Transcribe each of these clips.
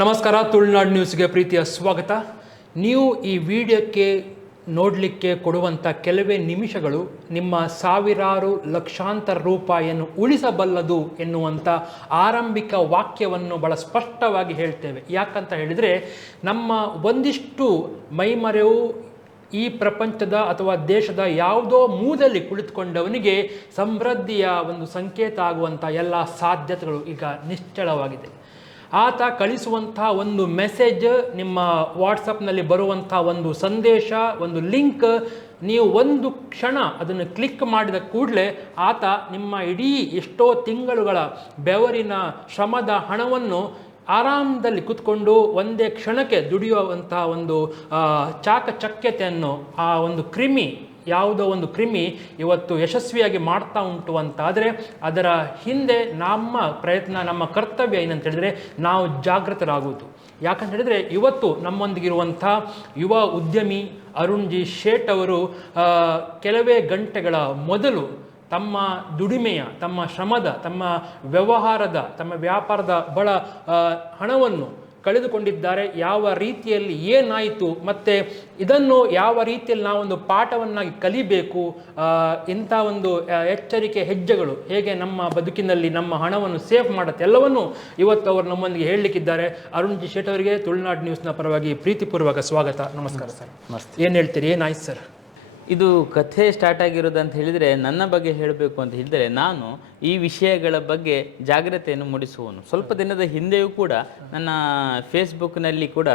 ನಮಸ್ಕಾರ, ತುಳುನಾಡು ನ್ಯೂಸ್ಗೆ ಪ್ರೀತಿಯ ಸ್ವಾಗತ. ನೀವು ಈ ವಿಡಿಯೋಕ್ಕೆ ನೋಡಲಿಕ್ಕೆ ಕೊಡುವಂಥ ಕೆಲವೇ ನಿಮಿಷಗಳು ನಿಮ್ಮ ಸಾವಿರಾರು ಲಕ್ಷಾಂತರ ರೂಪಾಯಿಯನ್ನು ಉಳಿಸಬಲ್ಲದು ಎನ್ನುವಂಥ ಆರಂಭಿಕ ವಾಕ್ಯವನ್ನು ಬಹಳ ಸ್ಪಷ್ಟವಾಗಿ ಹೇಳ್ತೇವೆ. ಯಾಕಂತ ಹೇಳಿದರೆ, ನಮ್ಮ ಒಂದಿಷ್ಟು ಮೈಮರೆವು ಈ ಪ್ರಪಂಚದ ಅಥವಾ ದೇಶದ ಯಾವುದೋ ಮೂದಲ್ಲಿ ಕುಳಿತುಕೊಂಡವನಿಗೆ ಸಮೃದ್ಧಿಯ ಒಂದು ಸಂಕೇತ ಆಗುವಂಥ ಎಲ್ಲ ಸಾಧ್ಯತೆಗಳು ಈಗ ನಿಶ್ಚಳವಾಗಿದೆ ಆತ ಕಳಿಸುವಂಥ ಒಂದು ಮೆಸೇಜ್ ನಿಮ್ಮ ವಾಟ್ಸಪ್ನಲ್ಲಿ ಬರುವಂಥ ಒಂದು ಸಂದೇಶ, ಒಂದು ಲಿಂಕ್ ನೀವು ಒಂದು ಕ್ಷಣ ಅದನ್ನು ಕ್ಲಿಕ್ ಮಾಡಿದ ಕೂಡಲೇ ಆತ ನಿಮ್ಮ ಇಡೀ ಎಷ್ಟೋ ತಿಂಗಳುಗಳ ಬೆವರಿನ ಶ್ರಮದ ಹಣವನ್ನು ಆರಾಮದಲ್ಲಿ ಕೂತ್ಕೊಂಡು ಒಂದೇ ಕ್ಷಣಕ್ಕೆ ದುಡಿಯುವಂಥ ಒಂದು ಚಾಕಚಕ್ಯತೆಯನ್ನು, ಆ ಒಂದು ಕ್ರಿಮಿ ಯಾವುದೋ ಒಂದು ಕ್ರಿಮಿ ಇವತ್ತು ಯಶಸ್ವಿಯಾಗಿ ಮಾಡ್ತಾ ಉಂಟು ಅಂತಾದರೆ ಅದರ ಹಿಂದೆ ನಮ್ಮ ಪ್ರಯತ್ನ, ನಮ್ಮ ಕರ್ತವ್ಯ ಏನಂತ ಹೇಳಿದರೆ ನಾವು ಜಾಗೃತರಾಗುವುದು. ಯಾಕಂತ ಹೇಳಿದರೆ ಇವತ್ತು ನಮ್ಮೊಂದಿಗಿರುವಂಥ ಯುವ ಉದ್ಯಮಿ ಅರುಣ್ ಜಿ ಶೇಟ್ ಅವರು ಕೆಲವೇ ಗಂಟೆಗಳ ಮೊದಲು ತಮ್ಮ ದುಡಿಮೆಯ, ತಮ್ಮ ಶ್ರಮದ, ತಮ್ಮ ವ್ಯವಹಾರದ, ತಮ್ಮ ವ್ಯಾಪಾರದ ಬಳ ಹಣವನ್ನು ಕಳೆದುಕೊಂಡಿದ್ದಾರೆ ಯಾವ ರೀತಿಯಲ್ಲಿ ಏನಾಯಿತು ಮತ್ತು ಇದನ್ನು ಯಾವ ರೀತಿಯಲ್ಲಿ ನಾವೊಂದು ಪಾಠವನ್ನಾಗಿ ಕಲಿಬೇಕು ಇಂಥ ಒಂದು ಎಚ್ಚರಿಕೆ ಹೆಜ್ಜೆಗಳು ಹೇಗೆ ನಮ್ಮ ಬದುಕಿನಲ್ಲಿ ನಮ್ಮ ಹಣವನ್ನು ಸೇವ್ ಮಾಡುತ್ತೆ ಎಲ್ಲವನ್ನು ಇವತ್ತು ಅವರು ನಮ್ಮೊಂದಿಗೆ ಹೇಳಲಿಕ್ಕಿದ್ದಾರೆ. ಅರುಣ್ ಜಿ ಶೇಟ್ ಅವರಿಗೆ ತುಳುನಾಡು ನ್ಯೂಸ್ನ ಪರವಾಗಿ ಪ್ರೀತಿಪೂರ್ವಕ ಸ್ವಾಗತ. ನಮಸ್ಕಾರ ಸರ್. ಏನು ಹೇಳ್ತೀರಿ? ಏನಾಯ್ತು ಸರ್? ಇದು ಕಥೆ ಸ್ಟಾರ್ಟ್ ಆಗಿರೋದು ಅಂತ ಹೇಳಿದರೆ ನನ್ನ ಬಗ್ಗೆ ಹೇಳಬೇಕು ಅಂತ ಹೇಳಿದರೆ ನಾನು ಈ ವಿಷಯಗಳ ಬಗ್ಗೆ ಜಾಗ್ರತೆಯನ್ನು ಮೂಡಿಸುವನು ಸ್ವಲ್ಪ ದಿನದ ಹಿಂದೆಯೂ ಕೂಡ ನನ್ನ ಫೇಸ್ಬುಕ್ನಲ್ಲಿ ಕೂಡ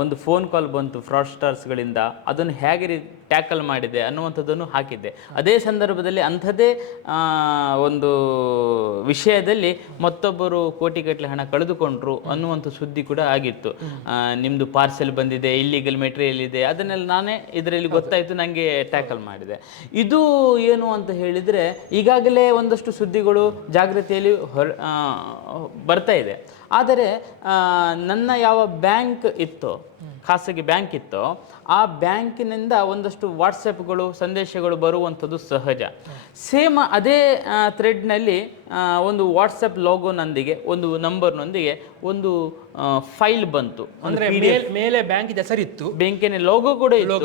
ಒಂದು ಫೋನ್ ಕಾಲ್ ಬಂತು ಫ್ರಾಡ್ಸ್ಟರ್ಸ್ಗಳಿಂದ ಅದನ್ನು ಹೇಗೆ ರೀ ಟ್ಯಾಕಲ್ ಮಾಡಿದೆ ಅನ್ನುವಂಥದ್ದನ್ನು ಹಾಕಿದ್ದೆ. ಅದೇ ಸಂದರ್ಭದಲ್ಲಿ ಅಂಥದ್ದೇ ಒಂದು ವಿಷಯದಲ್ಲಿ ಮತ್ತೊಬ್ಬರು ಕೋಟಿಗಟ್ಟಲೆ ಹಣ ಕಳೆದುಕೊಂಡ್ರು ಅನ್ನುವಂಥ ಸುದ್ದಿ ಕೂಡ ಆಗಿತ್ತು. ನಿಮ್ಮದು ಪಾರ್ಸೆಲ್ ಬಂದಿದೆ ಇಲ್ಲಿಗಲ್ ಮೆಟೀರಿಯಲ್ ಇದೆ, ಅದನ್ನೆಲ್ಲ ನಾನೇ ಇದರಲ್ಲಿ ಗೊತ್ತಾಯಿತು ನನಗೆ ಟ್ಯಾಕಲ್ ಮಾಡಿದೆ. ಇದು ಏನು ಅಂತ ಹೇಳಿದರೆ, ಈಗಾಗಲೇ ಒಂದಷ್ಟು ಸುದ್ದಿಗಳು ಜಾಗೃತಿಯಲ್ಲಿ ಹೊರ ಬರ್ತಾ ಇದೆ. ಆದರೆ ನನ್ನ ಯಾವ ಬ್ಯಾಂಕ್ ಇತ್ತು, ಖಾಸಗಿ ಬ್ಯಾಂಕ್ ಇತ್ತು, ಆ ಬ್ಯಾಂಕಿನಿಂದ ಒಂದಷ್ಟು ವಾಟ್ಸಪ್ಗಳು ಸಂದೇಶಗಳು ಬರುವಂಥದ್ದು ಸಹಜ. ಸೇಮ್ ಅದೇ ಥ್ರೆಡ್ನಲ್ಲಿ ಒಂದು ವಾಟ್ಸಪ್ ಲೋಗೋನೊಂದಿಗೆ ಒಂದು ನಂಬರ್ನೊಂದಿಗೆ ಒಂದು ಫೈಲ್ ಬಂತು. ಅಂದ್ರೆ ಮೇಲ್- ಬ್ಯಾಂಕಿನ ಹೆಸರಿತ್ತು. ಬ್ಯಾಂಕಿನ ಲೋಗೋ ಕೂಡ ಇತ್ತು.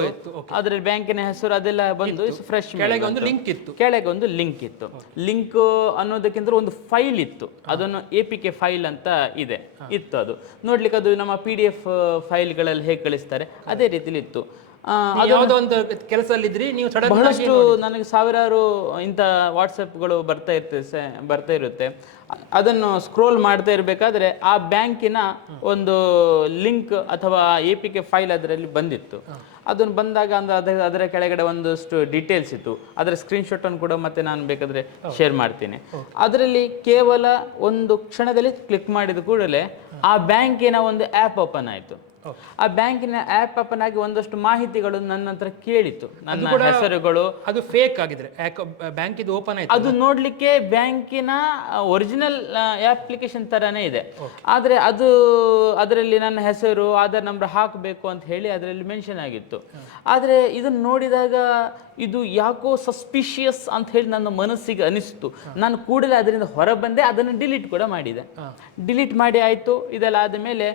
ಅದರಲ್ಲಿ ಬ್ಯಾಂಕಿನ ಹೆಸರು ಅದೆಲ್ಲ ಬಂದು ಫ್ರೆಶ್ ಕೆಳಗೆ ಒಂದು ಲಿಂಕ್ ಇತ್ತು. ಕೆಳಗೆ ಒಂದು ಲಿಂಕ್ ಇತ್ತು. ಲಿಂಕ್ ಅನ್ನೋದಕ್ಕಿಂತ ಒಂದು ಫೈಲ್ ಇತ್ತು. ಅದನ್ನು ಎ ಪಿ ಕೆ ಫೈಲ್ ಅಂತ ಇದೆ. ಇತ್ತು ಅದು. ನೋಡ್ಲಿಕ್ಕೆ ಅದು ನಮ್ಮ ಪಿ ಡಿ ಎಫ್ ಫೈಲ್ಗಳಲ್ಲಿ ಹೇಗೆ ಕಳಿಸ್ತಾರೆ? ಅದೇ ರೀತಿಲಿ ಇತ್ತು. ಯಾವುದೋ ಒಂದು ಕೆಲಸದಲ್ಲಿದ್ರಿ ನೀವು ಸಡನ್ ಬಹಳಷ್ಟು ನನಗೆ ಸಾವಿರಾರು ಇಂಥ ವಾಟ್ಸಪ್ಗಳು ಬರ್ತಾ ಇರ್ತದೆ ಸ- ಬರ್ತಾ ಇರುತ್ತೆ. ಅದನ್ನು ಸ್ಕ್ರೋಲ್ ಮಾಡ್ತಾ ಇರಬೇಕಾದ್ರೆ ಆ ಬ್ಯಾಂಕಿನ ಒಂದು ಲಿಂಕ್ ಅಥವಾ ಎ ಪಿ ಕೆ ಫೈಲ್ ಅದರಲ್ಲಿ ಬಂದಿತ್ತು. ಅದನ್ನು ಬಂದಾಗ ಅಂದ್ರೆ ಅದ ಅದರ ಕೆಳಗಡೆ ಒಂದಷ್ಟು ಡೀಟೇಲ್ಸ್ ಇತ್ತು. ಅದರ ಸ್ಕ್ರೀನ್ಶಾಟನ್ನು ಕೂಡ ಮತ್ತೆ ನಾನು ಬೇಕಾದ್ರೆ ಶೇರ್ ಮಾಡ್ತೀನಿ. ಅದರಲ್ಲಿ ಕೇವಲ ಒಂದು ಕ್ಷಣದಲ್ಲಿ ಕ್ಲಿಕ್ ಮಾಡಿದ ಕೂಡಲೇ ಆ ಬ್ಯಾಂಕಿನ ಒಂದು ಆ್ಯಪ್ ಓಪನ್ ಆಯಿತು. ಆ ಬ್ಯಾಂಕಿನ ಆ್ಯಪ್ ಓಪನ್ ಆಗಿ ಒಂದಷ್ಟು ಮಾಹಿತಿಗಳು ನನ್ನ ಹತ್ರ ಕೇಳಿತ್ತು. ನನ್ನ ಹೆಸರುಗಳು. ಅದು ಫೇಕ್ ಆಗಿದ್ರೆ. ಬ್ಯಾಂಕ್ ಇದು ಓಪನ್ ಆಯ್ತು ಅದು ನೋಡ್ಲಿಕ್ಕೆ ಬ್ಯಾಂಕಿನ ಒರಿಜಿನಲ್ ಅಪ್ಲಿಕೇಶನ್ ತರಾನೇ ಇದೆ. ಆದ್ರೆ ಅದು ಅದರಲ್ಲಿ ನನ್ನ ಹೆಸರು ಆಧಾರ್ ನಂಬರ್ ಹಾಕಬೇಕು ಅಂತ ಹೇಳಿ ಅದರಲ್ಲಿ ಮೆನ್ಷನ್ ಆಗಿತ್ತು. ಆದ್ರೆ ಇದನ್ನ ನೋಡಿದಾಗ ಇದು ಯಾಕೋ ಸಸ್ಪಿಷಿಯಸ್ ಅಂತ ಹೇಳಿ ನನ್ನ ಮನಸ್ಸಿಗೆ ಅನಿಸ್ತು. ನಾನು ಕೂಡಲೇ ಅದರಿಂದ ಹೊರ ಬಂದೆ ಅದನ್ನು ಡಿಲೀಟ್ ಕೂಡ ಮಾಡಿದೆ. ಡಿಲೀಟ್ ಮಾಡಿ ಆಯ್ತು. ಇದೆಲ್ಲ ಆದ ಮೇಲೆ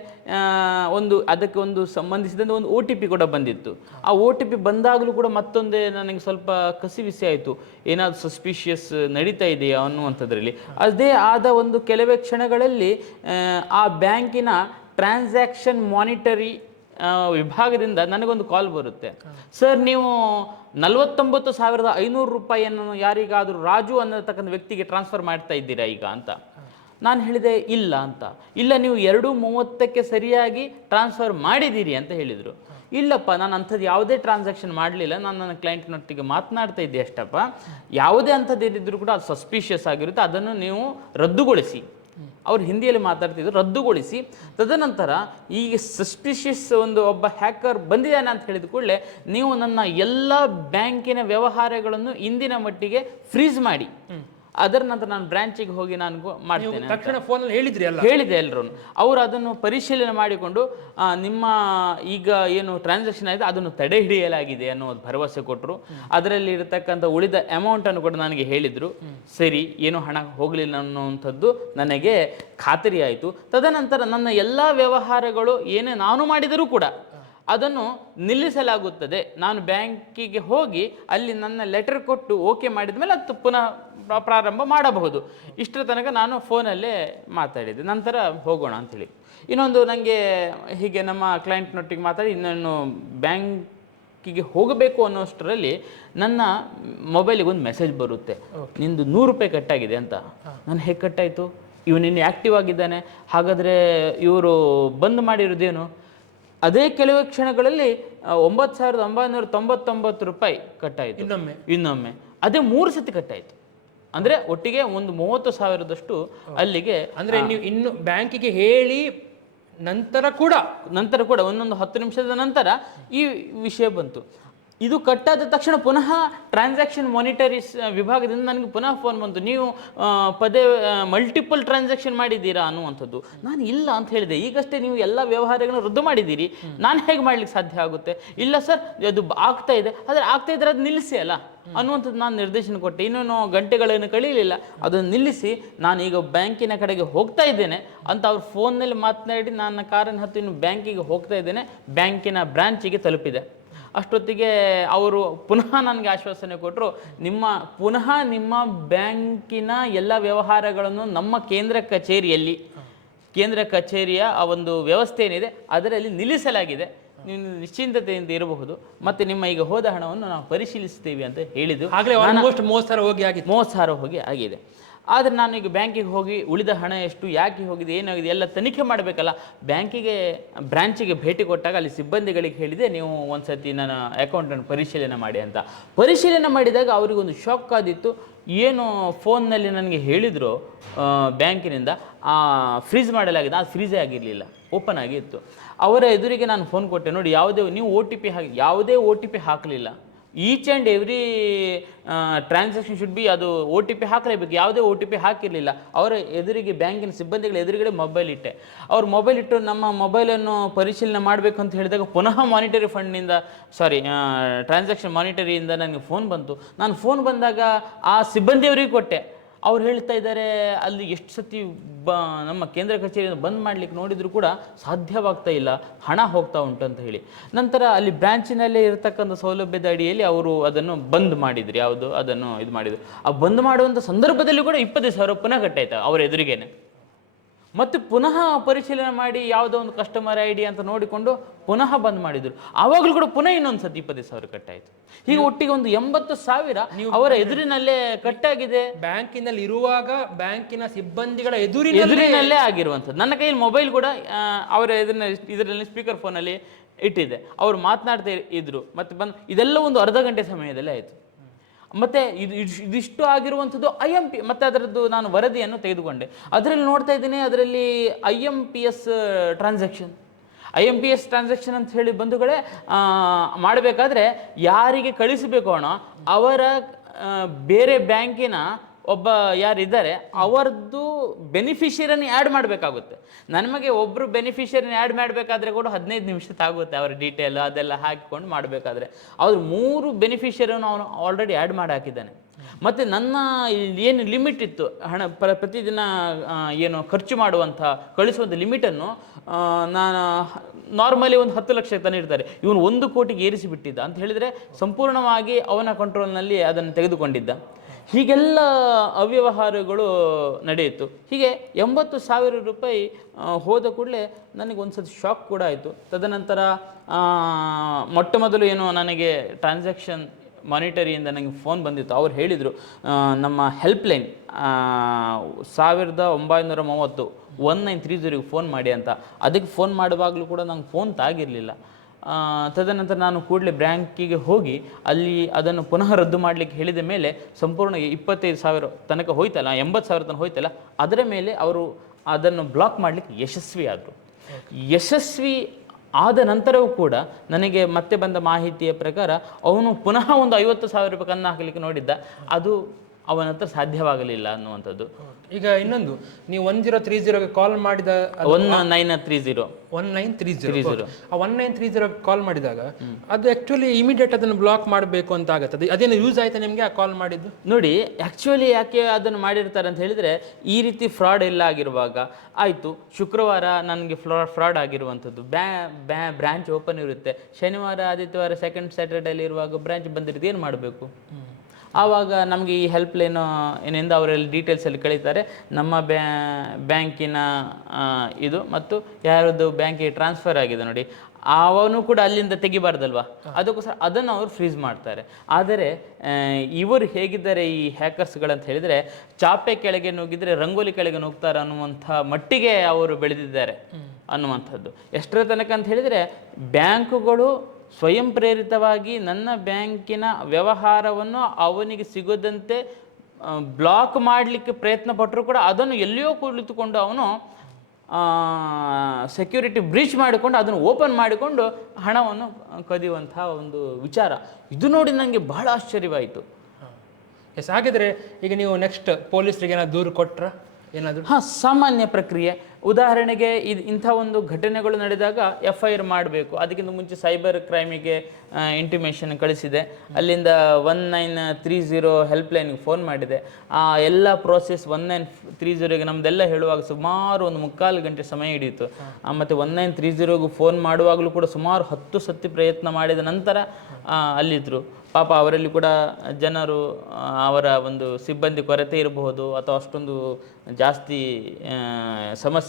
ಒಂದು ಅದಕ್ಕೆ ಒಂದು ಸಂಬಂಧಿಸಿದಂತೆ ಒಂದು ಒ ಟಿ ಪಿ ಕೂಡ ಬಂದಿತ್ತು. ಆ ಒ ಟಿ ಪಿ ಬಂದಾಗಲೂ ಕೂಡ ಮತ್ತೊಂದೇ ನನಗೆ ಸ್ವಲ್ಪ ಕಸಿವಿಸಿ ಆಯಿತು. ಏನಾದರೂ ಸಸ್ಪಿಷಿಯಸ್ ನಡೀತಾ ಇದೆಯಾ ಅನ್ನುವಂಥದ್ರಲ್ಲಿ. ಅದೇ ಆದ ಒಂದು ಕೆಲವೇ ಕ್ಷಣಗಳಲ್ಲಿ ಆ, ಆ ಬ್ಯಾಂಕಿನ ಟ್ರಾನ್ಸಾಕ್ಷನ್ ಮಾನಿಟರಿ ವಿಭಾಗದಿಂದ ನನಗೊಂದು ಕಾಲ್ ಬರುತ್ತೆ. ಸರ್ ನೀವು ನಲವತ್ತೊಂಬತ್ತು ಸಾವಿರದ ಐನೂರು ರೂಪಾಯಿಯನ್ನು ಯಾರಿಗಾದರೂ ರಾಜು ಅನ್ನತಕ್ಕಂಥ ವ್ಯಕ್ತಿಗೆ ಟ್ರಾನ್ಸ್ಫರ್ ಮಾಡ್ತಾ ಇದ್ದೀರಾ ಈಗ ಅಂತ. ನಾನು ಹೇಳಿದೆ ಇಲ್ಲ ಅಂತ. ಇಲ್ಲ, ನೀವು ಎರಡು ಮೂವತ್ತಕ್ಕೆ ಸರಿಯಾಗಿ ಟ್ರಾನ್ಸ್ಫರ್ ಮಾಡಿದ್ದೀರಿ ಅಂತ ಹೇಳಿದರು. ಇಲ್ಲಪ್ಪ, ನಾನು ಅಂಥದ್ದು ಯಾವುದೇ ಟ್ರಾನ್ಸಾಕ್ಷನ್ ಮಾಡಲಿಲ್ಲ. ನಾನು ನನ್ನ ಕ್ಲೈಂಟ್ನೊಟ್ಟಿಗೆ ಮಾತನಾಡ್ತಾ ಇದ್ದೆ ಅಷ್ಟಪ್ಪ. ಯಾವುದೇ ಅಂಥದ್ದು ಇದ್ದಿದ್ರು ಕೂಡ ಅದು ಸಸ್ಪಿಷಿಯಸ್ ಆಗಿರುತ್ತೆ. ಅದನ್ನು ನೀವು ರದ್ದುಗೊಳಿಸಿ. ಅವ್ರು ಹಿಂದಿಯಲ್ಲಿ ಮಾತಾಡ್ತಿದ್ರು, ರದ್ದುಗೊಳಿಸಿ. ತದನಂತರ ಈ ಸಸ್ಪಿಷಿಯಸ್ ಒಂದು ಒಬ್ಬ ಹ್ಯಾಕರ್ ಬಂದಿದ್ದಾನೆ ಅಂತ ಹೇಳಿದ ಕೂಡಲೇ ನೀವು ನನ್ನ ಎಲ್ಲ ಬ್ಯಾಂಕಿನ ವ್ಯವಹಾರಗಳನ್ನು ಇಂದಿನ ಮಟ್ಟಿಗೆ ಫ್ರೀಜ್ ಮಾಡಿ. ಅದರ ನಂತರ ನಾನು ಬ್ರಾಂಚಿಗೆ ಹೋಗಿ ನಾನು ಮಾಡ್ತೇನೆ. ತಕ್ಷಣ ಫೋನಲ್ಲಿ ಹೇಳಿದ್ರಿ ಅಲ್ಲ ಹೇಳಿದೆ ಎಲ್ಲರೂ ಅವರು ಅದನ್ನು ಪರಿಶೀಲನೆ ಮಾಡಿಕೊಂಡು ನಿಮ್ಮ ಈಗ ಏನು ಟ್ರಾನ್ಸಾಕ್ಷನ್ ಆಯಿತು ಅದನ್ನು ತಡೆ ಹಿಡಿಯಲಾಗಿದೆ ಅನ್ನೋ ಭರವಸೆ ಕೊಟ್ಟರು ಅದರಲ್ಲಿ ಇರತಕ್ಕಂಥ ಉಳಿದ ಅಮೌಂಟ್ ಅನ್ನು ಕೂಡ ನನಗೆ ಹೇಳಿದ್ರು. ಸರಿ ಏನು ಹಣ ಹೋಗಲಿಲ್ಲ ಅನ್ನುವಂಥದ್ದು ನನಗೆ ಖಾತರಿ ಆಯಿತು. ತದನಂತರ ನನ್ನ ಎಲ್ಲ ವ್ಯವಹಾರಗಳು ಏನೇ ನಾನು ಮಾಡಿದರೂ ಕೂಡ ಅದನ್ನು ನಿಲ್ಲಿಸಲಾಗುತ್ತದೆ. ನಾನು ಬ್ಯಾಂಕಿಗೆ ಹೋಗಿ ಅಲ್ಲಿ ನನ್ನ ಲೆಟರ್ ಕೊಟ್ಟು ಓಕೆ ಮಾಡಿದ ಮೇಲೆ ಅದು ಪುನಃ ಪ್ರಾರಂಭ ಮಾಡಬಹುದು. ಇಷ್ಟರ ತನಕ ನಾನು ಫೋನಲ್ಲೇ ಮಾತಾಡಿದೆ. ನಂತರ ಹೋಗೋಣ ಅಂಥೇಳಿ. ಇನ್ನೊಂದು ನನಗೆ ಹೀಗೆ ನಮ್ಮ ಕ್ಲೈಂಟ್ನೊಟ್ಟಿಗೆ ಮಾತಾಡಿ ಇನ್ನೊಂದು ಬ್ಯಾಂಕಿಗೆ ಹೋಗಬೇಕು ಅನ್ನೋಷ್ಟರಲ್ಲಿ ನನ್ನ ಮೊಬೈಲಿಗೆ ಒಂದು ಮೆಸೇಜ್ ಬರುತ್ತೆ. ನಿಂದು ನೂರು ರೂಪಾಯಿ ಕಟ್ಟಾಗಿದೆ ಅಂತ. ನಾನು ಹೇಗೆ ಕಟ್ಟಾಯಿತು? ಇವನು ಇನ್ನು ಆ್ಯಕ್ಟಿವ್ ಆಗಿದ್ದಾನೆ. ಹಾಗಾದರೆ ಇವರು ಬಂದ್ ಮಾಡಿರೋದೇನು? ಅದೇ ಕೆಲವು ಕ್ಷಣಗಳಲ್ಲಿ ಒಂಬತ್ತು ಸಾವಿರದ ಒಂಬೈನೂರ ತೊಂಬತ್ತೊಂಬತ್ತು ರೂಪಾಯಿ ಕಟ್ಟಾಯಿತು. ಇನ್ನೊಮ್ಮೆ. ಇನ್ನೊಮ್ಮೆ. ಅದೇ ಮೂರು ಸತಿ ಕಟ್ಟಾಯಿತು. ಅಂದರೆ ಒಟ್ಟಿಗೆ ಒಂದು ಮೂವತ್ತು ಸಾವಿರದಷ್ಟು ಅಲ್ಲಿಗೆ ಅಂದ್ರೆ ನೀವು ಇನ್ನು ಬ್ಯಾಂಕಿಗೆ ಹೇಳಿ ನಂತರ ಕೂಡ ನಂತರ ಕೂಡ ಒಂದೊಂದು ಹತ್ತು ನಿಮಿಷದ ನಂತರ ಈ ವಿಷಯ ಬಂತು. ಇದು ಕಟ್ಟಾದ ತಕ್ಷಣ ಪುನಃ ಟ್ರಾನ್ಸಾಕ್ಷನ್ ಮಾನಿಟರಿಸ್ ವಿಭಾಗದಿಂದ ನನಗೆ ಪುನಃ ಫೋನ್ ಬಂತು. ನೀವು ಪದೇ ಮಲ್ಟಿಪಲ್ ಟ್ರಾನ್ಸಾಕ್ಷನ್ ಮಾಡಿದ್ದೀರಾ ಅನ್ನುವಂಥದ್ದು. ನಾನು ಇಲ್ಲ ಅಂತ ಹೇಳಿದೆ. ಈಗಷ್ಟೇ ನೀವು ಎಲ್ಲ ವ್ಯವಹಾರಗಳನ್ನು ರದ್ದು ಮಾಡಿದ್ದೀರಿ. ನಾನು ಹೇಗೆ ಮಾಡ್ಲಿಕ್ಕೆ ಸಾಧ್ಯ ಆಗುತ್ತೆ? ಇಲ್ಲ ಸರ್ ಅದು ಆಗ್ತಾ ಇದೆ. ಆದರೆ ಆಗ್ತಾ ಇದ್ರೆ ಅದು ನಿಲ್ಲಿಸಿ ಅಲ್ಲ? ಅನ್ನುವಂಥದ್ದು ನಾನು ನಿರ್ದೇಶನ ಕೊಟ್ಟೆ. ಇನ್ನೇನು ಗಂಟೆಗಳನ್ನು ಕಳೀಲಿಲ್ಲ. ಅದನ್ನು ನಿಲ್ಲಿಸಿ ನಾನು ಈಗ ಬ್ಯಾಂಕಿನ ಕಡೆಗೆ ಹೋಗ್ತಾ ಇದ್ದೇನೆ. ಅಂತ ಅವ್ರು ಫೋನ್ನಲ್ಲಿ ಮಾತನಾಡಿ ನನ್ನ ಕಾರನ್ನು ಹತ್ತಿ ಇನ್ನು ಬ್ಯಾಂಕಿಗೆ ಹೋಗ್ತಾ ಇದ್ದೇನೆ. ಬ್ಯಾಂಕಿನ ಬ್ರಾಂಚಿಗೆ ತಲುಪಿದೆ. ಅಷ್ಟೊತ್ತಿಗೆ ಅವರು ಪುನಃ ನನಗೆ ಆಶ್ವಾಸನೆ ಕೊಟ್ಟರು ನಿಮ್ಮ ಪುನಃ ನಿಮ್ಮ ಬ್ಯಾಂಕಿನ ಎಲ್ಲ ವ್ಯವಹಾರಗಳನ್ನು ನಮ್ಮ ಕೇಂದ್ರ ಕಚೇರಿಯಲ್ಲಿ ಕೇಂದ್ರ ಕಚೇರಿಯ ಆ ಒಂದು ವ್ಯವಸ್ಥೆ ಏನಿದೆ ಅದರಲ್ಲಿ ನಿಲ್ಲಿಸಲಾಗಿದೆ. ನೀವು ನಿಶ್ಚಿಂತತೆಯಿಂದ ಇರಬಹುದು. ಮತ್ತೆ ನಿಮ್ಮ ಈಗ ಹೋದ ಹಣವನ್ನು ನಾವು ಪರಿಶೀಲಿಸ್ತೀವಿ ಅಂತ ಹೇಳಿದ್ದು ಆಲ್ಮೋಸ್ಟ್ ಮೂವತ್ತು ಸಾವಿರ ಹೋಗಿ ಆಗಿದೆ ಮೂವತ್ತು ಸಾವಿರ ಹೋಗಿ ಆಗಿದೆ. ಆದರೆ ನಾನು ಈಗ ಬ್ಯಾಂಕಿಗೆ ಹೋಗಿ ಉಳಿದ ಹಣ ಎಷ್ಟು, ಯಾಕೆ ಹೋಗಿದೆ, ಏನಾಗಿದೆ, ಎಲ್ಲ ತನಿಖೆ ಮಾಡಬೇಕಲ್ಲ. ಬ್ಯಾಂಕಿಗೆ, ಬ್ರಾಂಚಿಗೆ ಭೇಟಿ ಕೊಟ್ಟಾಗ ಅಲ್ಲಿ ಸಿಬ್ಬಂದಿಗಳಿಗೆ ಹೇಳಿದೆ, ನೀವು ಒಂದ್ಸತಿ ನನ್ನ ಅಕೌಂಟನ್ನು ಪರಿಶೀಲನೆ ಮಾಡಿ ಅಂತ. ಪರಿಶೀಲನೆ ಮಾಡಿದಾಗ ಅವರಿಗೊಂದು ಶಾಕ್ ಆದಿತ್ತು. ಏನು ಫೋನ್ನಲ್ಲಿ ನನಗೆ ಹೇಳಿದರು ಬ್ಯಾಂಕಿನಿಂದ ಫ್ರೀಜ್ ಮಾಡಲಾಗಿದೆ. ಅದು ಫ್ರೀಜೇ ಆಗಿರಲಿಲ್ಲ ಓಪನ್ ಆಗಿತ್ತು ಅವರ ಎದುರಿಗೆ ನಾನು ಫೋನ್ ಕೊಟ್ಟೆ, ನೋಡಿ, ಯಾವುದೇ, ನೀವು ಒ ಟಿ ಪಿ ಹಾಕಿ, ಯಾವುದೇ ಒ ಟಿ ಪಿ ಹಾಕಲಿಲ್ಲ. Each and every transaction should be ಅದು ಒ ಟಿ ಪಿ ಹಾಕಲೇಬೇಕು. ಯಾವುದೇ ಒ ಟಿ ಪಿ ಹಾಕಿರಲಿಲ್ಲ. ಅವರ ಎದುರಿಗೆ, ಬ್ಯಾಂಕಿನ ಸಿಬ್ಬಂದಿಗಳ ಎದುರುಗಡೆ ಮೊಬೈಲ್ ಇಟ್ಟೆ. ಅವ್ರು ಮೊಬೈಲ್ ಇಟ್ಟು ನಮ್ಮ ಮೊಬೈಲನ್ನು ಪರಿಶೀಲನೆ ಮಾಡಬೇಕು ಅಂತ ಹೇಳಿದಾಗ ಪುನಃ ಮಾನಿಟರಿ ಫಂಡ್ನಿಂದ ಸಾರಿ ಟ್ರಾನ್ಸಾಕ್ಷನ್ ಮಾನಿಟರಿಯಿಂದ ನನಗೆ ಫೋನ್ ಬಂತು. ನಾನು ಫೋನ್ ಬಂದಾಗ ಆ ಸಿಬ್ಬಂದಿಯವರಿಗೆ ಕೊಟ್ಟೆ. ಅವ್ರು ಹೇಳ್ತಾ ಇದ್ದಾರೆ, ಅಲ್ಲಿ ಎಷ್ಟು ಸತಿ ಬ, ನಮ್ಮ ಕೇಂದ್ರ ಕಚೇರಿಯನ್ನು ಬಂದ್ ಮಾಡ್ಲಿಕ್ಕೆ ನೋಡಿದರೂ ಕೂಡ ಸಾಧ್ಯವಾಗ್ತಾ ಇಲ್ಲ, ಹಣ ಹೋಗ್ತಾ ಉಂಟು ಅಂತ ಹೇಳಿ. ನಂತರ ಅಲ್ಲಿ ಬ್ರ್ಯಾಂಚಿನಲ್ಲೇ ಇರತಕ್ಕಂಥ ಸೌಲಭ್ಯದ ಅಡಿಯಲ್ಲಿ ಅವರು ಅದನ್ನು ಬಂದ್ ಮಾಡಿದ್ರಿ, ಯಾವುದು ಅದನ್ನು ಇದು ಮಾಡಿದ್ರು. ಆ ಬಂದ್ ಮಾಡುವಂಥ ಸಂದರ್ಭದಲ್ಲಿ ಕೂಡ ಇಪ್ಪತ್ತೈದು ಸಾವಿರ ಪುನಃ ಕಟ್ಟಾಯ್ತು ಅವರ ಎದುರಿಗೇನೆ. ಮತ್ತೆ ಪುನಃ ಪರಿಶೀಲನೆ ಮಾಡಿ ಯಾವುದೋ ಒಂದು ಕಸ್ಟಮರ್ ಐ ಡಿ ಅಂತ ನೋಡಿಕೊಂಡು ಪುನಃ ಬಂದ್ ಮಾಡಿದ್ರು. ಆವಾಗಲೂ ಕೂಡ ಪುನಃ ಇನ್ನೊಂದು ಸತಿ ಇಪ್ಪತ್ತೈದು ಸಾವಿರ ಕಟ್ಟಾಯಿತು. ಹೀಗೆ ಒಟ್ಟಿಗೆ ಒಂದು ಎಂಬತ್ತು ಸಾವಿರ ಅವರ ಎದುರಿನಲ್ಲೇ ಕಟ್ಟಾಗಿದೆ. ಬ್ಯಾಂಕಿನಲ್ಲಿ ಇರುವಾಗ ಬ್ಯಾಂಕಿನ ಸಿಬ್ಬಂದಿಗಳ ಎದುರಿನ ಎದುರಿನಲ್ಲೇ ಆಗಿರುವಂಥದ್ದು. ನನ್ನ ಕೈಯಲ್ಲಿ ಮೊಬೈಲ್ ಕೂಡ ಅವರ ಎದುರಿನ ಇದರಲ್ಲಿ ಸ್ಪೀಕರ್ ಫೋನಲ್ಲಿ ಇಟ್ಟಿದೆ. ಅವರು ಮಾತನಾಡ್ತಾ ಇದ್ರು. ಮತ್ತೆ ಬಂದು ಇದೆಲ್ಲ ಒಂದು ಅರ್ಧ ಗಂಟೆ ಸಮಯದಲ್ಲೇ ಆಯಿತು. ಮತ್ತೆ ಇದು ಇದ್- ಇದಿಷ್ಟು ಆಗಿರುವಂಥದ್ದು ಐ ಎಂ ಪಿ, ಮತ್ತೆ ಅದರದ್ದು ನಾನು ವರದಿಯನ್ನು ತೆಗೆದುಕೊಂಡೆ. ಅದರಲ್ಲಿ ನೋಡ್ತಾ ಇದ್ದೀನಿ, ಅದರಲ್ಲಿ I M P S transaction I M P S transaction ಅಂತ ಹೇಳಿ ಬಂಧುಗಳೇ ಮಾಡಬೇಕಾದ್ರೆ ಯಾರಿಗೆ ಕಳಿಸಬೇಕು ಅವರ ಬೇರೆ ಬ್ಯಾಂಕಿನ ಒಬ್ಬ ಯಾರಿದ್ದಾರೆ ಅವರದ್ದು ಬೆನಿಫಿಷಿಯರನ್ನು ಆ್ಯಡ್ ಮಾಡಬೇಕಾಗುತ್ತೆ. ನಮಗೆ ಒಬ್ಬರು ಬೆನಿಫಿಷಿಯರಿನ ಆ್ಯಡ್ ಮಾಡಬೇಕಾದ್ರೆ ಕೂಡ ಹದಿನೈದು ನಿಮಿಷ ತಾಗುತ್ತೆ ಅವರ ಡೀಟೇಲ್ ಅದೆಲ್ಲ ಹಾಕಿಕೊಂಡು ಮಾಡಬೇಕಾದ್ರೆ. ಅವ್ರು ಮೂರು ಬೆನಿಫಿಷಿಯರನ್ನು ಅವನು ಆಲ್ರೆಡಿ ಆ್ಯಡ್ ಮಾಡಿ ಹಾಕಿದ್ದಾನೆ ಮತ್ತು ನನ್ನ ಇಲ್ಲಿ ಏನು ಲಿಮಿಟ್ ಇತ್ತು, ಹಣ ಪ್ರ, ಪ್ರತಿದಿನ ಏನು ಖರ್ಚು ಮಾಡುವಂಥ, ಕಳಿಸುವಂಥ ಲಿಮಿಟನ್ನು ನಾನು ನಾರ್ಮಲಿ ಒಂದು ಹತ್ತು ಲಕ್ಷ ತನ ಇರ್ತಾರೆ ಇವನು ಒಂದು ಕೋಟಿಗೆ ಏರಿಸಿ ಬಿಟ್ಟಿದ್ದ ಅಂತ ಹೇಳಿದರೆ ಸಂಪೂರ್ಣವಾಗಿ ಅವನ ಕಂಟ್ರೋಲ್ನಲ್ಲಿ ಅದನ್ನು ತೆಗೆದುಕೊಂಡಿದ್ದ. ಹೀಗೆಲ್ಲ ಅವ್ಯವಹಾರಗಳು ನಡೆಯಿತು. ಹೀಗೆ ಎಂಬತ್ತು ಸಾವಿರ ರೂಪಾಯಿ ಹೋದ ಕೂಡಲೇ ನನಗೆ ಒಂದು ಸತಿ ಶಾಕ್ ಕೂಡ ಆಯಿತು. ತದನಂತರ ಮೊಟ್ಟ ಮೊದಲು ಏನು ನನಗೆ ಟ್ರಾನ್ಸಾಕ್ಷನ್ ಮಾನಿಟರಿಯಿಂದ ನನಗೆ ಫೋನ್ ಬಂದಿತ್ತು. ಅವ್ರು ಹೇಳಿದರು ನಮ್ಮ ಹೆಲ್ಪ್ಲೈನ್ ಸಾವಿರದ ಒಂಬೈನೂರ ಮೂವತ್ತು, ಒನ್ ನೈನ್ ತ್ರೀ ಜೀರೋಗೆ ಫೋನ್ ಮಾಡಿ ಅಂತ. ಅದಕ್ಕೆ ಫೋನ್ ಮಾಡುವಾಗಲೂ ಕೂಡ ನಂಗೆ ಫೋನ್ ತಾಗಿರಲಿಲ್ಲ. ತದನಂತರ ನಾನು ಕೂಡಲೇ ಬ್ಯಾಂಕಿಗೆ ಹೋಗಿ ಅಲ್ಲಿ ಅದನ್ನು ಪುನಃ ರದ್ದು ಮಾಡಲಿಕ್ಕೆ ಹೇಳಿದ ಮೇಲೆ ಸಂಪೂರ್ಣ ಇಪ್ಪತ್ತೈದು ಸಾವಿರ ತನಕ ಹೋಯ್ತಲ್ಲ, ಎಂಬತ್ತು ಸಾವಿರ ತನಕ ಹೋಯ್ತಲ್ಲ, ಅದರ ಮೇಲೆ ಅವರು ಅದನ್ನು ಬ್ಲಾಕ್ ಮಾಡಲಿಕ್ಕೆ ಯಶಸ್ವಿ ಆದರು. ಯಶಸ್ವಿ ಆದ ನಂತರವೂ ಕೂಡ ನನಗೆ ಮತ್ತೆ ಬಂದ ಮಾಹಿತಿಯ ಪ್ರಕಾರ ಅವನು ಪುನಃ ಒಂದು ಐವತ್ತು ಸಾವಿರ ರೂಪಾಯಿ ಕನ್ನ ಹಾಕಲಿಕ್ಕೆ ನೋಡಿದ್ದ, ಅದು ಅವನ ಹತ್ರ ಸಾಧ್ಯವಾಗಲಿಲ್ಲ ಅನ್ನುವಂಥದ್ದು. ಈಗ ಇನ್ನೊಂದು ನೀವು ಒನ್ ಜೀರೋ ತ್ರೀ ಜೀರೋಗೆ ಕಾಲ್ ಮಾಡಿದ one nine three zero one nine three zero ಆ one nine three zero call ಮಾಡಿದಾಗ ಅದು ಆಕ್ಚುಲಿ ಇಮಿಡಿಯೇಟ್ ಅದನ್ನು ಬ್ಲಾಕ್ ಮಾಡಬೇಕು ಅಂತ ಆಗುತ್ತೆ. ಅದು ಅದೇನು ಯೂಸ್ ಆಯ್ತಾ ನಿಮಗೆ ಆ ಕಾಲ್ ಮಾಡಿದ್ದು? ನೋಡಿ ಆ್ಯಕ್ಚುಲಿ ಯಾಕೆ ಅದನ್ನು ಮಾಡಿರ್ತಾರೆ ಅಂತ ಹೇಳಿದರೆ ಈ ರೀತಿ ಫ್ರಾಡ್ ಎಲ್ಲ ಆಗಿರುವಾಗ ಆಯಿತು ಶುಕ್ರವಾರ ನನಗೆ ಫ್ರಾ ಫ್ರಾಡ್ ಆಗಿರುವಂಥದ್ದು. ಬ್ಯಾ ಬ್ಯಾ ಬ್ರ್ಯಾಂಚ್ ಓಪನ್ ಇರುತ್ತೆ. ಶನಿವಾರ ಆದಿತ್ಯವಾರ ಸೆಕೆಂಡ್ ಸ್ಯಾಟರ್ಡೇಲಿ ಇರುವಾಗ ಬ್ರಾಂಚ್ ಬಂದಿರೋದು ಏನು ಮಾಡಬೇಕು? ಆವಾಗ ನಮಗೆ ಈ ಹೆಲ್ಪ್ ಲೈನು ಏನಿಂದ ಅವರಲ್ಲಿ ಡೀಟೇಲ್ಸಲ್ಲಿ ಕಳೀತಾರೆ. ನಮ್ಮ ಬ್ಯಾ ಬ್ಯಾಂಕಿನ ಇದು ಮತ್ತು ಯಾರದ್ದು ಬ್ಯಾಂಕಿಗೆ ಟ್ರಾನ್ಸ್ಫರ್ ಆಗಿದೆ ನೋಡಿ. ಅವನು ಕೂಡ ಅಲ್ಲಿಂದ ತೆಗಿಬಾರ್ದಲ್ವಾ? ಅದಕ್ಕೋಸ್ಕರ ಅದನ್ನು ಅವರು ಫ್ರೀಸ್ ಮಾಡ್ತಾರೆ. ಆದರೆ ಇವರು ಹೇಗಿದ್ದಾರೆ ಈ ಹ್ಯಾಕರ್ಸ್ಗಳಂತ ಹೇಳಿದರೆ ಚಾಪೆ ಕೆಳಗೆ ನುಗ್ಗಿದರೆ ರಂಗೋಲಿ ಕೆಳಗೆ ನುಗ್ತಾರೆ ಅನ್ನುವಂಥ ಮಟ್ಟಿಗೆ ಅವರು ಬೆಳೆದಿದ್ದಾರೆ ಅನ್ನುವಂಥದ್ದು. ಎಷ್ಟರ ತನಕ ಅಂತ ಹೇಳಿದರೆ ಬ್ಯಾಂಕುಗಳು ಸ್ವಯಂ ಪ್ರೇರಿತವಾಗಿ ನನ್ನ ಬ್ಯಾಂಕಿನ ವ್ಯವಹಾರವನ್ನು ಅವನಿಗೆ ಸಿಗದಂತೆ ಬ್ಲಾಕ್ ಮಾಡಲಿಕ್ಕೆ ಪ್ರಯತ್ನ ಪಟ್ಟರು ಕೂಡ ಅದನ್ನು ಎಲ್ಲಿಯೋ ಕುಳಿತುಕೊಂಡು ಅವನು ಸೆಕ್ಯೂರಿಟಿ ಬ್ರೀಚ್ ಮಾಡಿಕೊಂಡು ಅದನ್ನು ಓಪನ್ ಮಾಡಿಕೊಂಡು ಹಣವನ್ನು ಕದಿಯುವಂಥ ಒಂದು ವಿಚಾರ. ಇದು ನೋಡಿ ನನಗೆ ಬಹಳ ಆಶ್ಚರ್ಯವಾಯಿತು. ಎಸ್ ಹಾಗಿದ್ರೆ ಈಗ ನೀವು ನೆಕ್ಸ್ಟ್ ಪೊಲೀಸರಿಗೆ ಏನಾದ್ರು ದೂರು ಕೊಟ್ರ ಏನಾದರೂ? ಹಾಂ ಸಾಮಾನ್ಯ ಪ್ರಕ್ರಿಯೆ. ಉದಾಹರಣೆಗೆ ಇದು ಇಂಥ ಒಂದು ಘಟನೆಗಳು ನಡೆದಾಗ ಎಫ್ ಐ ಆರ್ ಮಾಡಬೇಕು. ಅದಕ್ಕಿಂತ ಮುಂಚೆ ಸೈಬರ್ ಕ್ರೈಮಿಗೆ ಇಂಟಿಮೇಷನ್ ಕಳಿಸಿದೆ. ಅಲ್ಲಿಂದ ಒನ್ ನೈನ್ ತ್ರೀ ಝೀರೋ ಹೆಲ್ಪ್ಲೈನ್ಗೆ ಫೋನ್ ಮಾಡಿದೆ. ಆ ಎಲ್ಲ ಪ್ರೋಸೆಸ್ ಒನ್ ನೈನ್ ತ್ರೀ ಝೀರೋಗೆ ನಮ್ದೆಲ್ಲ ಹೇಳುವಾಗ ಸುಮಾರು ಒಂದು ಮುಕ್ಕಾಲು ಗಂಟೆ ಸಮಯ ಹಿಡಿಯಿತು ಮತ್ತು ಒನ್ ನೈನ್ ತ್ರೀ ಝೀರೋಗೂ ಫೋನ್ ಮಾಡುವಾಗಲೂ ಕೂಡ ಸುಮಾರು ಹತ್ತು ಸತಿ ಪ್ರಯತ್ನ ಮಾಡಿದ ನಂತರ ಅಲ್ಲಿದ್ದರು ಪಾಪ ಅವರಲ್ಲಿ ಕೂಡ ಜನರು ಅವರ ಒಂದು ಸಿಬ್ಬಂದಿ ಕೊರತೆ ಇರಬಹುದು ಅಥವಾ ಅಷ್ಟೊಂದು ಜಾಸ್ತಿ ಆ,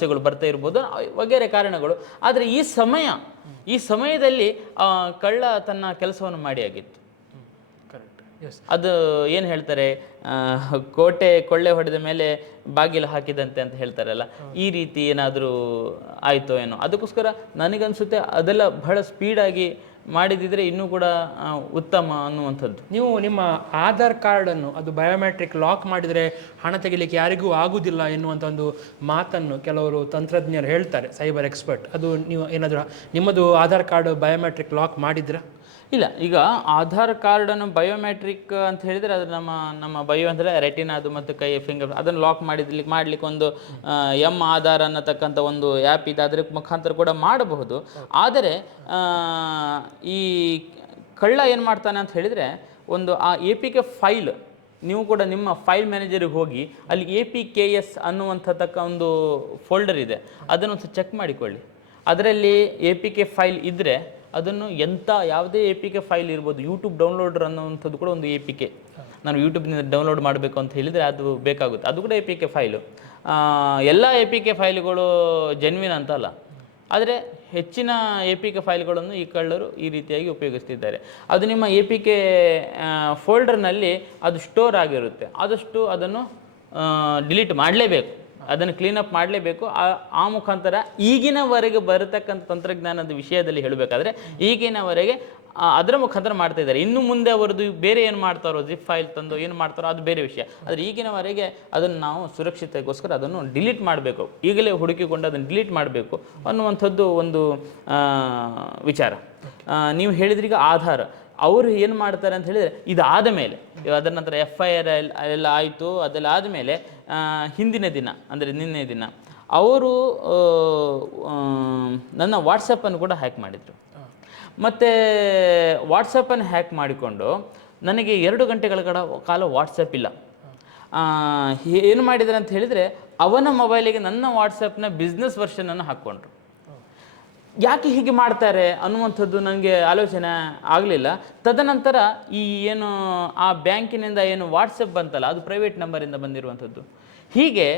ಸಮಸ್ಯೆಗಳು ಬರ್ತಾ ಇರ್ಬೋದು ವಗೇರೆ ಕಾರಣಗಳು. ಆದರೆ ಈ ಸಮಯ ಈ ಸಮಯದಲ್ಲಿ ಕಳ್ಳ ತನ್ನ ಕೆಲಸವನ್ನು ಮಾಡಿ ಆಗಿತ್ತು. ಅದು ಏನು ಹೇಳ್ತಾರೆ ಕೋಟೆ ಕೊಳ್ಳೆ ಹೊಡೆದ ಮೇಲೆ ಬಾಗಿಲು ಹಾಕಿದಂತೆ ಅಂತ ಹೇಳ್ತಾರಲ್ಲ ಈ ರೀತಿ ಏನಾದರೂ ಆಯಿತೋ ಏನೋ. ಅದಕ್ಕೋಸ್ಕರ ನನಗನ್ಸುತ್ತೆ ಅದೆಲ್ಲ ಬಹಳ ಸ್ಪೀಡಾಗಿ ಮಾಡಿದಿದ್ರೆ ಇನ್ನೂ ಕೂಡ ಉತ್ತಮ ಅನ್ನುವಂಥದ್ದು. ನೀವು ನಿಮ್ಮ ಆಧಾರ್ ಕಾರ್ಡನ್ನು, ಅದು ಬಯೋಮೆಟ್ರಿಕ್ ಲಾಕ್ ಮಾಡಿದರೆ ಹಣ ತೆಗಿಲಿಕ್ಕೆ ಯಾರಿಗೂ ಆಗುವುದಿಲ್ಲ ಎನ್ನುವಂಥ ಒಂದು ಮಾತನ್ನು ಕೆಲವರು ತಂತ್ರಜ್ಞರು ಹೇಳ್ತಾರೆ ಸೈಬರ್ ಎಕ್ಸ್ಪರ್ಟ್ ಅದು ನೀವು ಏನಾದರೂ, ನಿಮ್ಮದು ಆಧಾರ್ ಕಾರ್ಡ್ ಬಯೋಮೆಟ್ರಿಕ್ ಲಾಕ್ ಮಾಡಿದ್ರಾ? ಇಲ್ಲ, ಈಗ ಆಧಾರ್ ಕಾರ್ಡನ್ನು ಬಯೋಮೆಟ್ರಿಕ್ ಅಂತ ಹೇಳಿದರೆ ಅದು ನಮ್ಮ ನಮ್ಮ ಬಯೋ ಅಂದರೆ ರೆಟಿನ್ ಅದು ಮತ್ತು ಕೈ ಫಿಂಗರ್ ಅದನ್ನು ಲಾಕ್ ಮಾಡಿದ್ಲಿಕ್ಕೆ ಮಾಡಲಿಕ್ಕೆ ಒಂದು ಎಂ ಆಧಾರ್ ಅನ್ನತಕ್ಕಂಥ ಒಂದು ಆ್ಯಪ್ ಇದೆ ಅದರ ಮುಖಾಂತರ ಕೂಡ ಮಾಡಬಹುದು. ಆದರೆ ಈ ಕಳ್ಳ ಏನು ಮಾಡ್ತಾನೆ ಅಂತ ಹೇಳಿದರೆ ಒಂದು, ಆ ಎ ಪಿ ಕೆ ಫೈಲ್ ನೀವು ಕೂಡ ನಿಮ್ಮ ಫೈಲ್ ಮ್ಯಾನೇಜರಿಗೆ ಹೋಗಿ ಅಲ್ಲಿ ಎ ಪಿ ಕೆ ಎಸ್ ಅನ್ನುವಂಥತಕ್ಕ ಒಂದು ಫೋಲ್ಡರ್ ಇದೆ. ಅದನ್ನು ಚೆಕ್ ಮಾಡಿಕೊಳ್ಳಿ. ಅದರಲ್ಲಿ ಎ ಪಿ ಕೆ ಫೈಲ್ ಇದ್ದರೆ ಅದನ್ನು ಎಂಥ ಯಾವುದೇ ಎ ಪಿ ಕೆ ಫೈಲ್ ಇರ್ಬೋದು ಯೂಟ್ಯೂಬ್ ಡೌನ್ಲೋಡರ್ ಅನ್ನೋವಂಥದ್ದು ಕೂಡ ಒಂದು ಎ ಪಿ ಕೆ ನಾನು ಯೂಟ್ಯೂಬ್ನಿಂದ ಡೌನ್ಲೋಡ್ ಮಾಡಬೇಕು ಅಂತ ಹೇಳಿದರೆ ಅದು ಬೇಕಾಗುತ್ತೆ. ಅದು ಕೂಡ ಎ ಪಿ ಕೆ ಫೈಲು ಎಲ್ಲ ಎ ಪಿ ಕೆ ಫೈಲ್ಗಳು ಜೆನ್ವಿನ್ ಅಂತಲ್ಲ ಆದರೆ ಹೆಚ್ಚಿನ ಎ ಪಿ ಕೆ ಫೈಲ್ಗಳನ್ನು ಈ ಕಳ್ಳರು ಈ ರೀತಿಯಾಗಿ ಉಪಯೋಗಿಸ್ತಿದ್ದಾರೆ. ಅದು ನಿಮ್ಮ ಎ ಪಿ ಕೆ ಫೋಲ್ಡರ್ನಲ್ಲಿ ಅದು ಸ್ಟೋರ್ ಆಗಿರುತ್ತೆ. ಆದಷ್ಟು ಅದನ್ನು ಡಿಲೀಟ್ ಮಾಡಲೇಬೇಕು. ಅದನ್ನು ಕ್ಲೀನಪ್ ಮಾಡಲೇಬೇಕು. ಆ ಮುಖಾಂತರ ಈಗಿನವರೆಗೆ ಬರತಕ್ಕಂಥ ತಂತ್ರಜ್ಞಾನದ ವಿಷಯದಲ್ಲಿ ಹೇಳಬೇಕಾದ್ರೆ ಈಗಿನವರೆಗೆ ಅದರ ಮುಖಾಂತರ ಮಾಡ್ತಾ ಇದ್ದಾರೆ. ಇನ್ನು ಮುಂದೆ ಅವರದ್ದು ಬೇರೆ ಏನು ಮಾಡ್ತಾರೋ ಜಿಪ್ ಫೈಲ್ ತಂದು ಏನು ಮಾಡ್ತಾರೋ, ಅದು ಬೇರೆ ವಿಷಯ. ಆದರೆ ಈಗಿನವರೆಗೆ ಅದನ್ನು ನಾವು ಸುರಕ್ಷತೆಗೋಸ್ಕರ ಅದನ್ನು ಡಿಲೀಟ್ ಮಾಡಬೇಕು. ಈಗಲೇ ಹುಡುಕಿಕೊಂಡು ಅದನ್ನು ಡಿಲೀಟ್ ಮಾಡಬೇಕು ಅನ್ನುವಂಥದ್ದು ಒಂದು ವಿಚಾರ. ನೀವು ಹೇಳಿದ್ರೀಗ ಆಧಾರ. ಅವರು ಏನು ಮಾಡ್ತಾರೆ ಅಂತ ಹೇಳಿದರೆ ಇದಾದ ಮೇಲೆ, ಅದರ ನಂತರ ಎಫ್ ಐ ಆರ್ ಎಲ್ಲ ಆಯಿತು, ಅದೆಲ್ಲ ಆದಮೇಲೆ ಹಿಂದಿನ ದಿನ, ಅಂದರೆ ನಿನ್ನೆ ದಿನ, ಅವರು ನನ್ನ ವಾಟ್ಸಪ್ಪನ್ನು ಕೂಡ ಹ್ಯಾಕ್ ಮಾಡಿದರು. ಮತ್ತು ವಾಟ್ಸಪ್ಪನ್ನು ಹ್ಯಾಕ್ ಮಾಡಿಕೊಂಡು ನನಗೆ ಎರಡು ಗಂಟೆಗಳ ಕಾಲ ವಾಟ್ಸಪ್ ಇಲ್ಲ. ಏನು ಮಾಡಿದ್ದಾರೆ ಅಂತ ಹೇಳಿದರೆ ಅವನ ಮೊಬೈಲಿಗೆ ನನ್ನ ವಾಟ್ಸಪ್ನ ಬಿಸ್ನೆಸ್ ವರ್ಷನನ್ನು ಹಾಕ್ಕೊಂಡ್ರು. ಯಾಕೆ ಹೀಗೆ ಮಾಡ್ತಾರೆ ಅನ್ನುವಂಥದ್ದು ನನಗೆ ಆಲೋಚನೆ ಆಗಲಿಲ್ಲ. ತದನಂತರ ಈ ಏನು, ಆ ಬ್ಯಾಂಕಿನಿಂದ ಏನು ವಾಟ್ಸಪ್ ಬಂತಲ್ಲ, ಅದು ಪ್ರೈವೇಟ್ ನಂಬರಿಂದ ಬಂದಿರುವಂಥದ್ದು. ಹೀಗೆ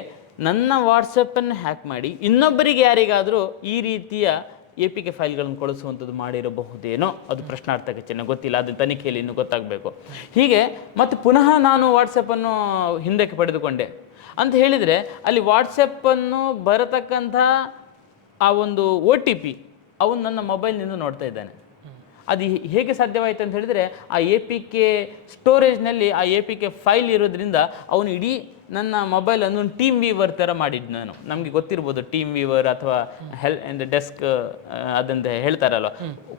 ನನ್ನ ವಾಟ್ಸಪ್ಪನ್ನು ಹ್ಯಾಕ್ ಮಾಡಿ ಇನ್ನೊಬ್ಬರಿಗೆ ಯಾರಿಗಾದರೂ ಈ ರೀತಿಯ ಎ ಪಿ ಕೆ ಫೈಲ್ಗಳನ್ನು ಕಳಿಸುವಂಥದ್ದು ಮಾಡಿರಬಹುದೇನೋ, ಅದು ಪ್ರಶ್ನಾರ್ಥಕ ಚಿಹ್ನೆ, ಗೊತ್ತಿಲ್ಲ ಅದು ತನಿಖೆಯಲ್ಲಿ ಇನ್ನೂ ಗೊತ್ತಾಗಬೇಕು. ಹೀಗೆ ಮತ್ತು ಪುನಃ ನಾನು ವಾಟ್ಸಪ್ಪನ್ನು ಹಿಂದಕ್ಕೆ ಪಡೆದುಕೊಂಡೆ. ಅಂತ ಹೇಳಿದರೆ ಅಲ್ಲಿ ವಾಟ್ಸಪ್ಪನ್ನು ಬರತಕ್ಕಂಥ ಆ ಒಂದು ಒ ಟಿ ಪಿ ಅವನು ನನ್ನ ಮೊಬೈಲ್ನಿಂದ ನೋಡ್ತಾ ಇದ್ದಾನೆ. ಅದು ಹೇಗೆ ಸಾಧ್ಯವಾಯಿತು ಅಂತ ಹೇಳಿದರೆ, ಆ ಎ ಪಿ ಕೆ ಸ್ಟೋರೇಜ್ನಲ್ಲಿ ಆ ಎ ಪಿ ಕೆ ಫೈಲ್ ಇರೋದ್ರಿಂದ ಅವನು ಇಡೀ ನನ್ನ ಮೊಬೈಲ್ ಅನ್ನು ಟೀಮ್ ವೀವರ್ ಥರ ಮಾಡಿದ್ದು ನಾನು. ನಮಗೆ ಗೊತ್ತಿರ್ಬೋದು ಟೀಮ್ ವೀವರ್ ಅಥವಾ ಹೆಲ್ ಡೆಸ್ಕ್ ಅದಂತ ಹೇಳ್ತಾರಲ್ವ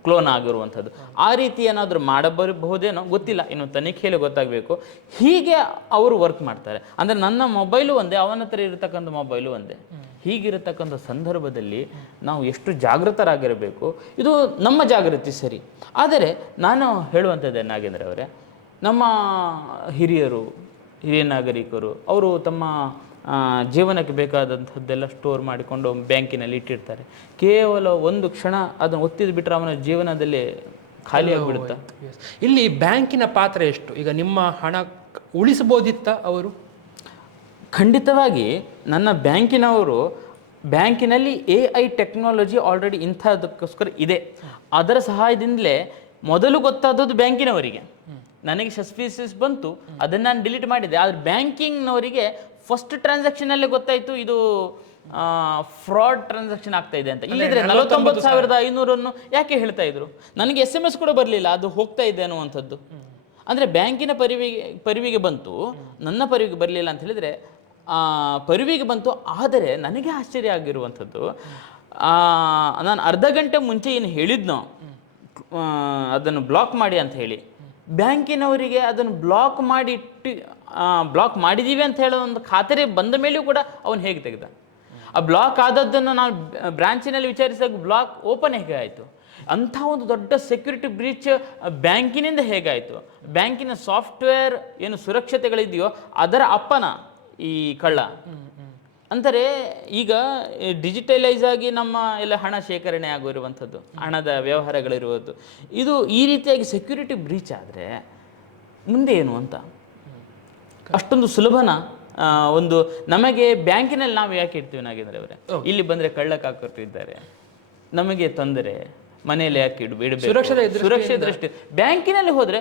ಕ್ಲೋನ್ ಆಗಿರುವಂಥದ್ದು. ಆ ರೀತಿ ಏನಾದರೂ ಮಾಡಬರಬಹುದೇನೋ ಗೊತ್ತಿಲ್ಲ. ಇನ್ನು ತನಿಖೆಯಲ್ಲಿ ಗೊತ್ತಾಗಬೇಕು. ಹೀಗೆ ಅವರು ವರ್ಕ್ ಮಾಡ್ತಾರೆ. ಅಂದರೆ ನನ್ನ ಮೊಬೈಲು ಒಂದೇ, ಅವನ ಹತ್ರ ಇರತಕ್ಕಂಥ ಮೊಬೈಲು ಒಂದೇ. ಹೀಗಿರತಕ್ಕಂಥ ಸಂದರ್ಭದಲ್ಲಿ ನಾವು ಎಷ್ಟು ಜಾಗೃತರಾಗಿರಬೇಕು? ಇದು ನಮ್ಮ ಜಾಗೃತಿ ಸರಿ. ಆದರೆ ನಾನು ಹೇಳುವಂಥದ್ದು ನಾಗೇಂದ್ರ ಅವರೇ ನಮ್ಮ ಹಿರಿಯರು ಹಿರಿಯ ನಾಗರಿಕರು ಅವರು ತಮ್ಮ ಜೀವನಕ್ಕೆ ಬೇಕಾದಂಥದ್ದೆಲ್ಲ ಸ್ಟೋರ್ ಮಾಡಿಕೊಂಡು ಬ್ಯಾಂಕಿನಲ್ಲಿ ಇಟ್ಟಿರ್ತಾರೆ. ಕೇವಲ ಒಂದು ಕ್ಷಣ ಅದನ್ನು ಒತ್ತಿದ್ದು ಬಿಟ್ಟರೆ ಅವನ ಜೀವನದಲ್ಲಿ ಖಾಲಿ ಬಿಡುತ್ತಾ ಇಲ್ಲಿ ಬ್ಯಾಂಕಿನ ಪಾತ್ರ ಎಷ್ಟು? ಈಗ ನಿಮ್ಮ ಹಣ ಉಳಿಸಬಹುದಿತ್ತ ಅವರು? ಖಂಡಿತವಾಗಿ ನನ್ನ ಬ್ಯಾಂಕಿನವರು ಬ್ಯಾಂಕಿನಲ್ಲಿ ಎ ಐ ಟೆಕ್ನಾಲಜಿ ಆಲ್ರೆಡಿ ಇಂಥದಕ್ಕೋಸ್ಕರ ಇದೆ. ಅದರ ಸಹಾಯದಿಂದಲೇ ಮೊದಲು ಗೊತ್ತಾದದ್ದು ಬ್ಯಾಂಕಿನವರಿಗೆ. ನನಗೆ ಸಸ್ಪಿಸಿಯಸ್ ಬಂತು ಅದನ್ನು ನಾನು ಡಿಲೀಟ್ ಮಾಡಿದೆ. ಆದರೆ ಬ್ಯಾಂಕಿಂಗ್ನವರಿಗೆ ಫಸ್ಟ್ ಟ್ರಾನ್ಸಾಕ್ಷನಲ್ಲೇ ಗೊತ್ತಾಯಿತು ಇದು ಫ್ರಾಡ್ ಟ್ರಾನ್ಸಾಕ್ಷನ್ ಆಗ್ತಾ ಇದೆ ಅಂತ. ಇಲ್ಲಿದ್ರೆ ನಲವತ್ತೊಂಬತ್ತು ಸಾವಿರದ ಐನೂರನ್ನು ಯಾಕೆ ಹೇಳ್ತಾ ಇದ್ರು? ನನಗೆ ಎಸ್ ಎಂ ಎಸ್ ಕೂಡ ಬರಲಿಲ್ಲ ಅದು ಹೋಗ್ತಾ ಇದೆ ಅನ್ನುವಂಥದ್ದು. ಅಂದರೆ ಬ್ಯಾಂಕಿನ ಪರಿವಿಗೆ ಪರಿವಿಗೆ ಬಂತು ನನ್ನ ಪರಿವಿಗೆ ಬರಲಿಲ್ಲ ಅಂತ ಹೇಳಿದರೆ ಪರಿವಿಗೆ ಬಂತು. ಆದರೆ ನನಗೆ ಆಶ್ಚರ್ಯ ಆಗಿರುವಂಥದ್ದು ನಾನು ಅರ್ಧ ಗಂಟೆ ಮುಂಚೆ ಏನು ಹೇಳಿದ್ನೋ ಅದನ್ನು ಬ್ಲಾಕ್ ಮಾಡಿ ಅಂತ ಹೇಳಿ. ಬ್ಯಾಂಕಿನವರಿಗೆ ಅದನ್ನು ಬ್ಲಾಕ್ ಮಾಡಿ ಇಟ್ಟು ಬ್ಲಾಕ್ ಮಾಡಿದ್ದೀವಿ ಅಂತ ಹೇಳೋ ಒಂದು ಖಾತರಿ ಬಂದ ಮೇಲೂ ಕೂಡ ಅವನು ಹೇಗೆ ತೆಗೆದ? ಆ ಬ್ಲಾಕ್ ಆದದ್ದನ್ನು ನಾನು ಬ್ರಾಂಚಿನಲ್ಲಿ ವಿಚಾರಿಸಿದಾಗ ಬ್ಲಾಕ್ ಓಪನ್ ಹೇಗೆ ಆಯಿತು? ಅಂಥ ಒಂದು ದೊಡ್ಡ ಸೆಕ್ಯೂರಿಟಿ ಬ್ರೀಚ್ ಬ್ಯಾಂಕಿನಿಂದ ಹೇಗಾಯಿತು? ಬ್ಯಾಂಕಿನ ಸಾಫ್ಟ್ವೇರ್ ಏನು ಸುರಕ್ಷತೆಗಳಿದೆಯೋ ಅದರ ಅಪ್ಪನ ಈ ಕಳ್ಳ. ಅಂದರೆ ಈಗ ಡಿಜಿಟಲೈಸ್ ಆಗಿ ನಮ್ಮ ಎಲ್ಲ ಹಣ ಶೇಖರಣೆ ಆಗಿರುವಂಥದ್ದು ಹಣದ ವ್ಯವಹಾರಗಳಿರುವುದು. ಇದು ಈ ರೀತಿಯಾಗಿ ಸೆಕ್ಯೂರಿಟಿ ಬ್ರೀಚ್ ಆದರೆ ಮುಂದೆ ಏನು ಅಂತ? ಅಷ್ಟೊಂದು ಸುಲಭನ ಒಂದು ನಮಗೆ ಬ್ಯಾಂಕಿನಲ್ಲಿ ನಾವು ಯಾಕೆ ಇಡ್ತೀವಿ ನಾಗೇಂದ್ರ ಅವರೇ? ಇಲ್ಲಿ ಬಂದರೆ ಕಳ್ಳ ಕಾಕೊಟ್ಟಿದ್ದಾರೆ ಇದ್ದಾರೆ ನಮಗೆ ತೊಂದರೆ ಮನೆಯಲ್ಲಿ ಯಾಕೆ ಇಡಬೇಡ ಸುರಕ್ಷಿತ ಸುರಕ್ಷತೆ ಸುರಕ್ಷೆ ದೃಷ್ಟಿ ಬ್ಯಾಂಕಿನಲ್ಲಿ ಹೋದ್ರೆ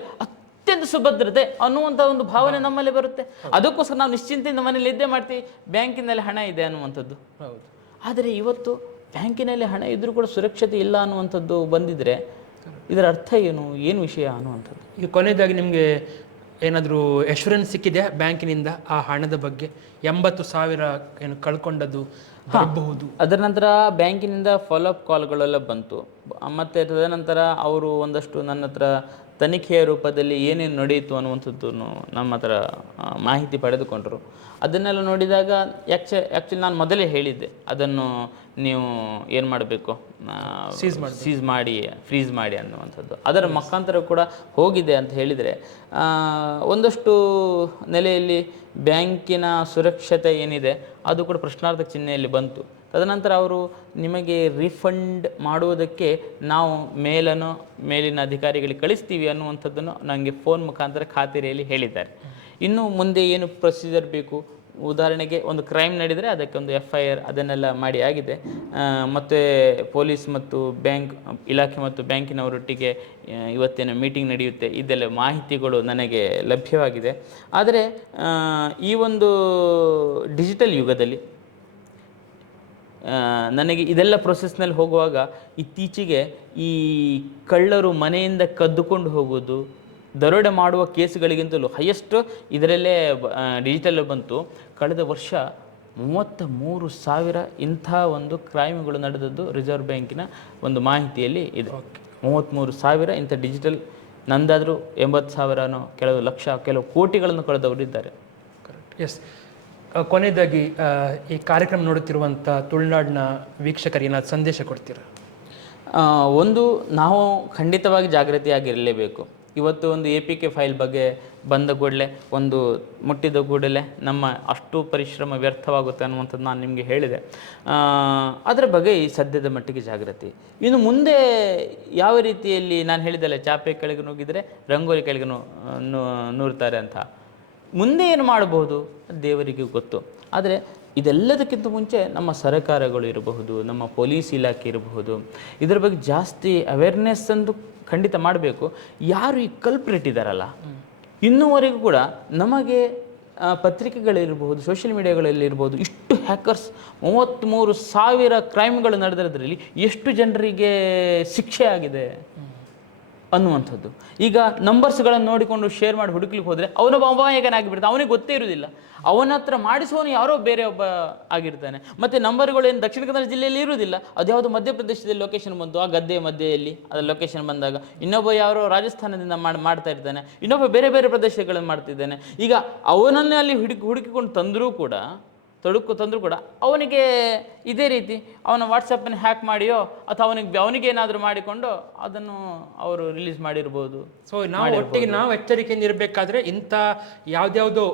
ಅತ್ಯಂತ ಸುಭದ್ರತೆ ಅನ್ನುವಂಥ ಒಂದು ಭಾವನೆ ನಮ್ಮಲ್ಲಿ ಬರುತ್ತೆ. ಅದಕ್ಕೋಸ್ಕರ ನಾವು ನಿಶ್ಚಿಂತೆಯಿಂದ ಮನೇಲಿ ಇದ್ದೇ ಮಾಡ್ತೀವಿ. ಬ್ಯಾಂಕಿನಲ್ಲಿ ಹಣ ಇದೆ ಅನ್ನುವಂಥದ್ದು. ಹೌದು. ಆದರೆ ಇವತ್ತು ಬ್ಯಾಂಕಿನಲ್ಲಿ ಹಣ ಇದ್ರೂ ಕೂಡ ಸುರಕ್ಷತೆ ಇಲ್ಲ ಅನ್ನುವಂಥದ್ದು ಬಂದಿದ್ರೆ ಇದರ ಅರ್ಥ ಏನು ಏನು ವಿಷಯ ಅನ್ನುವಂಥದ್ದು? ಈಗ ಕೊನೆಯದಾಗಿ ನಿಮಗೆ ಏನಾದರೂ ಎಶ್ಯೂರೆನ್ಸ್ ಸಿಕ್ಕಿದೆ ಬ್ಯಾಂಕಿನಿಂದ ಆ ಹಣದ ಬಗ್ಗೆ? ಎಂಬತ್ತು ಸಾವಿರ ಏನು ಕಳ್ಕೊಂಡದ್ದು ಬರಬಹುದು. ಅದರ ನಂತರ ಬ್ಯಾಂಕಿನಿಂದ ಫಾಲೋಅಪ್ ಕಾಲ್ಗಳೆಲ್ಲ ಬಂತು. ಮತ್ತೆ ತದನಂತರ ಅವರು ಒಂದಷ್ಟು ನನ್ನ ಹತ್ರ ತನಿಖೆಯ ರೂಪದಲ್ಲಿ ಏನೇನು ನಡೆಯಿತು ಅನ್ನುವಂಥದ್ದು ನಮ್ಮ ಹತ್ರ ಮಾಹಿತಿ ಪಡೆದುಕೊಂಡರು. ಅದನ್ನೆಲ್ಲ ನೋಡಿದಾಗ ಯಾಕ್ಚ ಆ್ಯಕ್ಚುಲಿ ನಾನು ಮೊದಲೇ ಹೇಳಿದ್ದೆ ಅದನ್ನು ನೀವು ಏನು ಮಾಡಬೇಕು? ಸೀಸ್ ಮಾಡಿ ಫ್ರೀಸ್ ಮಾಡಿ ಅನ್ನುವಂಥದ್ದು. ಅದರ ಮುಖಾಂತರ ಕೂಡ ಹೋಗಿದೆ ಅಂತ ಹೇಳಿದರೆ ಒಂದಷ್ಟು ನೆಲೆಯಲ್ಲಿ ಬ್ಯಾಂಕಿನ ಸುರಕ್ಷತೆ ಏನಿದೆ ಅದು ಕೂಡ ಪ್ರಶ್ನಾರ್ಥಕ ಚಿಹ್ನೆಯಲ್ಲಿ ಬಂತು. ತದನಂತರ ಅವರು ನಿಮಗೆ ರಿಫಂಡ್ ಮಾಡುವುದಕ್ಕೆ ನಾವು ಮೇಲನ್ನು ಮೇಲಿನ ಅಧಿಕಾರಿಗಳಿಗೆ ಕಳಿಸ್ತೀವಿ ಅನ್ನುವಂಥದ್ದನ್ನು ನನಗೆ ಫೋನ್ ಮುಖಾಂತರ ಖಾತರಿಯಲ್ಲಿ ಹೇಳಿದ್ದಾರೆ. ಇನ್ನು ಮುಂದೆ ಏನು ಪ್ರೊಸೀಜರ್ ಬೇಕು? ಉದಾಹರಣೆಗೆ ಒಂದು ಕ್ರೈಮ್ ನಡೆದರೆ ಅದಕ್ಕೆ ಒಂದು ಎಫ್ ಐ ಆರ್ ಅದನ್ನೆಲ್ಲ ಮಾಡಿ ಆಗಿದೆ. ಮತ್ತು ಪೊಲೀಸ್ ಮತ್ತು ಬ್ಯಾಂಕ್ ಇಲಾಖೆ ಮತ್ತು ಬ್ಯಾಂಕಿನವರೊಟ್ಟಿಗೆ ಇವತ್ತೇನು ಮೀಟಿಂಗ್ ನಡೆಯುತ್ತೆ. ಇದೆಲ್ಲ ಮಾಹಿತಿಗಳು ನನಗೆ ಲಭ್ಯವಾಗಿದೆ. ಆದರೆ ಈ ಒಂದು ಡಿಜಿಟಲ್ ಯುಗದಲ್ಲಿ ನನಗೆ ಇದೆಲ್ಲ ಪ್ರೊಸೆಸ್ನಲ್ಲಿ ಹೋಗುವಾಗ ಇತ್ತೀಚೆಗೆ ಈ ಕಳ್ಳರು ಮನೆಯಿಂದ ಕದ್ದುಕೊಂಡು ಹೋಗೋದು ದರೋಡೆ ಮಾಡುವ ಕೇಸುಗಳಿಗಿಂತಲೂ ಹೈಯೆಸ್ಟ್ ಇದರಲ್ಲೇ ಡಿಜಿಟಲ್ ಬಂತು. ಕಳೆದ ವರ್ಷ ಮೂವತ್ತ ಮೂರು ಸಾವಿರ ಇಂಥ ಒಂದು ಕ್ರೈಮ್ಗಳು ನಡೆದದ್ದು ರಿಸರ್ವ್ ಬ್ಯಾಂಕಿನ ಒಂದು ಮಾಹಿತಿಯಲ್ಲಿ ಇದೆ. ಮೂವತ್ತ್ಮೂರು ಸಾವಿರ ಇಂಥ ಡಿಜಿಟಲ್ ನಂದಾದರೂ ಎಂಬತ್ತು ಸಾವಿರನೋ ಕೆಲವು ಲಕ್ಷ ಕೆಲವು ಕೋಟಿಗಳನ್ನು ಕಳೆದವರು ಇದ್ದಾರೆ. ಕರೆಕ್ಟ್ ಎಸ್ ಕೊನೆಯದಾಗಿ ಈ ಕಾರ್ಯಕ್ರಮ ನೋಡುತ್ತಿರುವಂಥ ತುಳುನಾಡಿನ ವೀಕ್ಷಕರಿಗೆ ಏನಾದ್ರು ಸಂದೇಶ ಕೊಡ್ತೀರಾ? ಒಂದು ನಾವು ಖಂಡಿತವಾಗಿ ಜಾಗೃತಿಯಾಗಿರಲೇಬೇಕು. ಇವತ್ತು ಒಂದು ಎ ಪಿ ಕೆ ಫೈಲ್ ಬಗ್ಗೆ ಬಂದ ಕೂಡಲೇ, ಒಂದು ಮುಟ್ಟಿದ ಕೂಡಲೇ ನಮ್ಮ ಅಷ್ಟು ಪರಿಶ್ರಮ ವ್ಯರ್ಥವಾಗುತ್ತೆ ಅನ್ನುವಂಥದ್ದು ನಾನು ನಿಮಗೆ ಹೇಳಿದೆ. ಅದರ ಬಗ್ಗೆ ಈ ಸದ್ಯದ ಮಟ್ಟಿಗೆ ಜಾಗೃತಿ. ಇನ್ನು ಮುಂದೆ ಯಾವ ರೀತಿಯಲ್ಲಿ ನಾನು ಹೇಳಿದಲ್ಲ ಚಾಪೆ ಕೆಳಗೆ ನುಗ್ಗಿದರೆ ರಂಗೋಲಿ ಕೆಳಗೆ ನೂರ್ತಾರೆ ಅಂತ. ಮುಂದೆ ಏನು ಮಾಡಬಹುದು? ದೇವರಿಗೆ ಗೊತ್ತು. ಆದರೆ ಇದೆಲ್ಲದಕ್ಕಿಂತ ಮುಂಚೆ ನಮ್ಮ ಸರಕಾರಗಳು ಇರಬಹುದು, ನಮ್ಮ ಪೊಲೀಸ್ ಇಲಾಖೆ ಇರಬಹುದು. ಇದರ ಬಗ್ಗೆ ಜಾಸ್ತಿ ಅವೇರ್ನೆಸ್ ಅಂದು ಖಂಡಿತ ಮಾಡಬೇಕು. ಯಾರು ಈ ಕಲ್ಪ್ರೇಟ್ ಇದ್ದಾರಲ್ಲ ಇನ್ನೂವರೆಗೂ ಕೂಡ ನಮಗೆ ಪತ್ರಿಕೆಗಳಿರ್ಬೋದು ಸೋಷಿಯಲ್ ಮೀಡಿಯಾಗಳಲ್ಲಿರ್ಬೋದು ಇಷ್ಟು ಹ್ಯಾಕರ್ಸ್ ಮೂವತ್ತ್ಮೂರು ಸಾವಿರ ಕ್ರೈಮ್ಗಳು ನಡೆದಿರೋದ್ರಲ್ಲಿ ಎಷ್ಟು ಜನರಿಗೆ ಶಿಕ್ಷೆ ಆಗಿದೆ? ಅನ್ನುವಂಥದ್ದು. ಈಗ ನಂಬರ್ಸ್ಗಳನ್ನು ನೋಡಿಕೊಂಡು ಶೇರ್ ಮಾಡಿ ಹುಡುಕ್ಲಿಕ್ಕೆ ಹೋದರೆ ಅವನೊಬ್ಬ ಅಮಾಯಕನಾಗಿಬಿಡ್ತಾನೆ. ಅವನಿಗೆ ಗೊತ್ತೇ ಇರುವುದಿಲ್ಲ. ಅವನ ಹತ್ರ ಮಾಡಿಸುವವನು ಯಾರೋ ಬೇರೆ ಒಬ್ಬ ಆಗಿರ್ತಾನೆ. ಮತ್ತು ನಂಬರ್ಗಳು ಏನು ದಕ್ಷಿಣ ಕನ್ನಡ ಜಿಲ್ಲೆಯಲ್ಲಿ ಇರುವುದಿಲ್ಲ. ಅದ್ಯಾವುದು ಮಧ್ಯಪ್ರದೇಶದಲ್ಲಿ ಲೊಕೇಶನ್ ಬಂತು. ಆ ಗದ್ದೆ ಮಧ್ಯೆಯಲ್ಲಿ ಅದರ ಲೊಕೇಶನ್ ಬಂದಾಗ ಇನ್ನೊಬ್ಬ ಯಾರೋ ರಾಜಸ್ಥಾನದಿಂದ ಮಾಡಿ, ಮಾಡ್ತಾ ಇರ್ತಾನೆ. ಇನ್ನೊಬ್ಬ ಬೇರೆ ಬೇರೆ ಪ್ರದೇಶಗಳನ್ನು ಮಾಡ್ತಿದ್ದಾನೆ. ಈಗ ಅವನನ್ನೇ ಅಲ್ಲಿ ಹುಡುಕಿ, ಹುಡುಕಿಕೊಂಡು ತಂದರೂ ಕೂಡ ತೊಡಕು ತಂದರೂ ಕೂಡ ಅವನಿಗೆ ಇದೇ ರೀತಿ ಅವನ ವಾಟ್ಸಪ್ಪನ್ನು ಹ್ಯಾಕ್ ಮಾಡಿಯೋ ಅಥವಾ ಅವನಿಗೆ ಅವನಿಗೆ ಏನಾದರೂ ಮಾಡಿಕೊಂಡು ಅದನ್ನು ಅವರು ರಿಲೀಸ್ ಮಾಡಿರ್ಬೋದು. ಸೊ ನಾವು ಒಟ್ಟಿಗೆ ನಾವು ಎಚ್ಚರಿಕೆಯಿಂದ ಇರಬೇಕಾದ್ರೆ ಇಂಥ ಯಾವ್ದ್ಯಾವ್ದೋ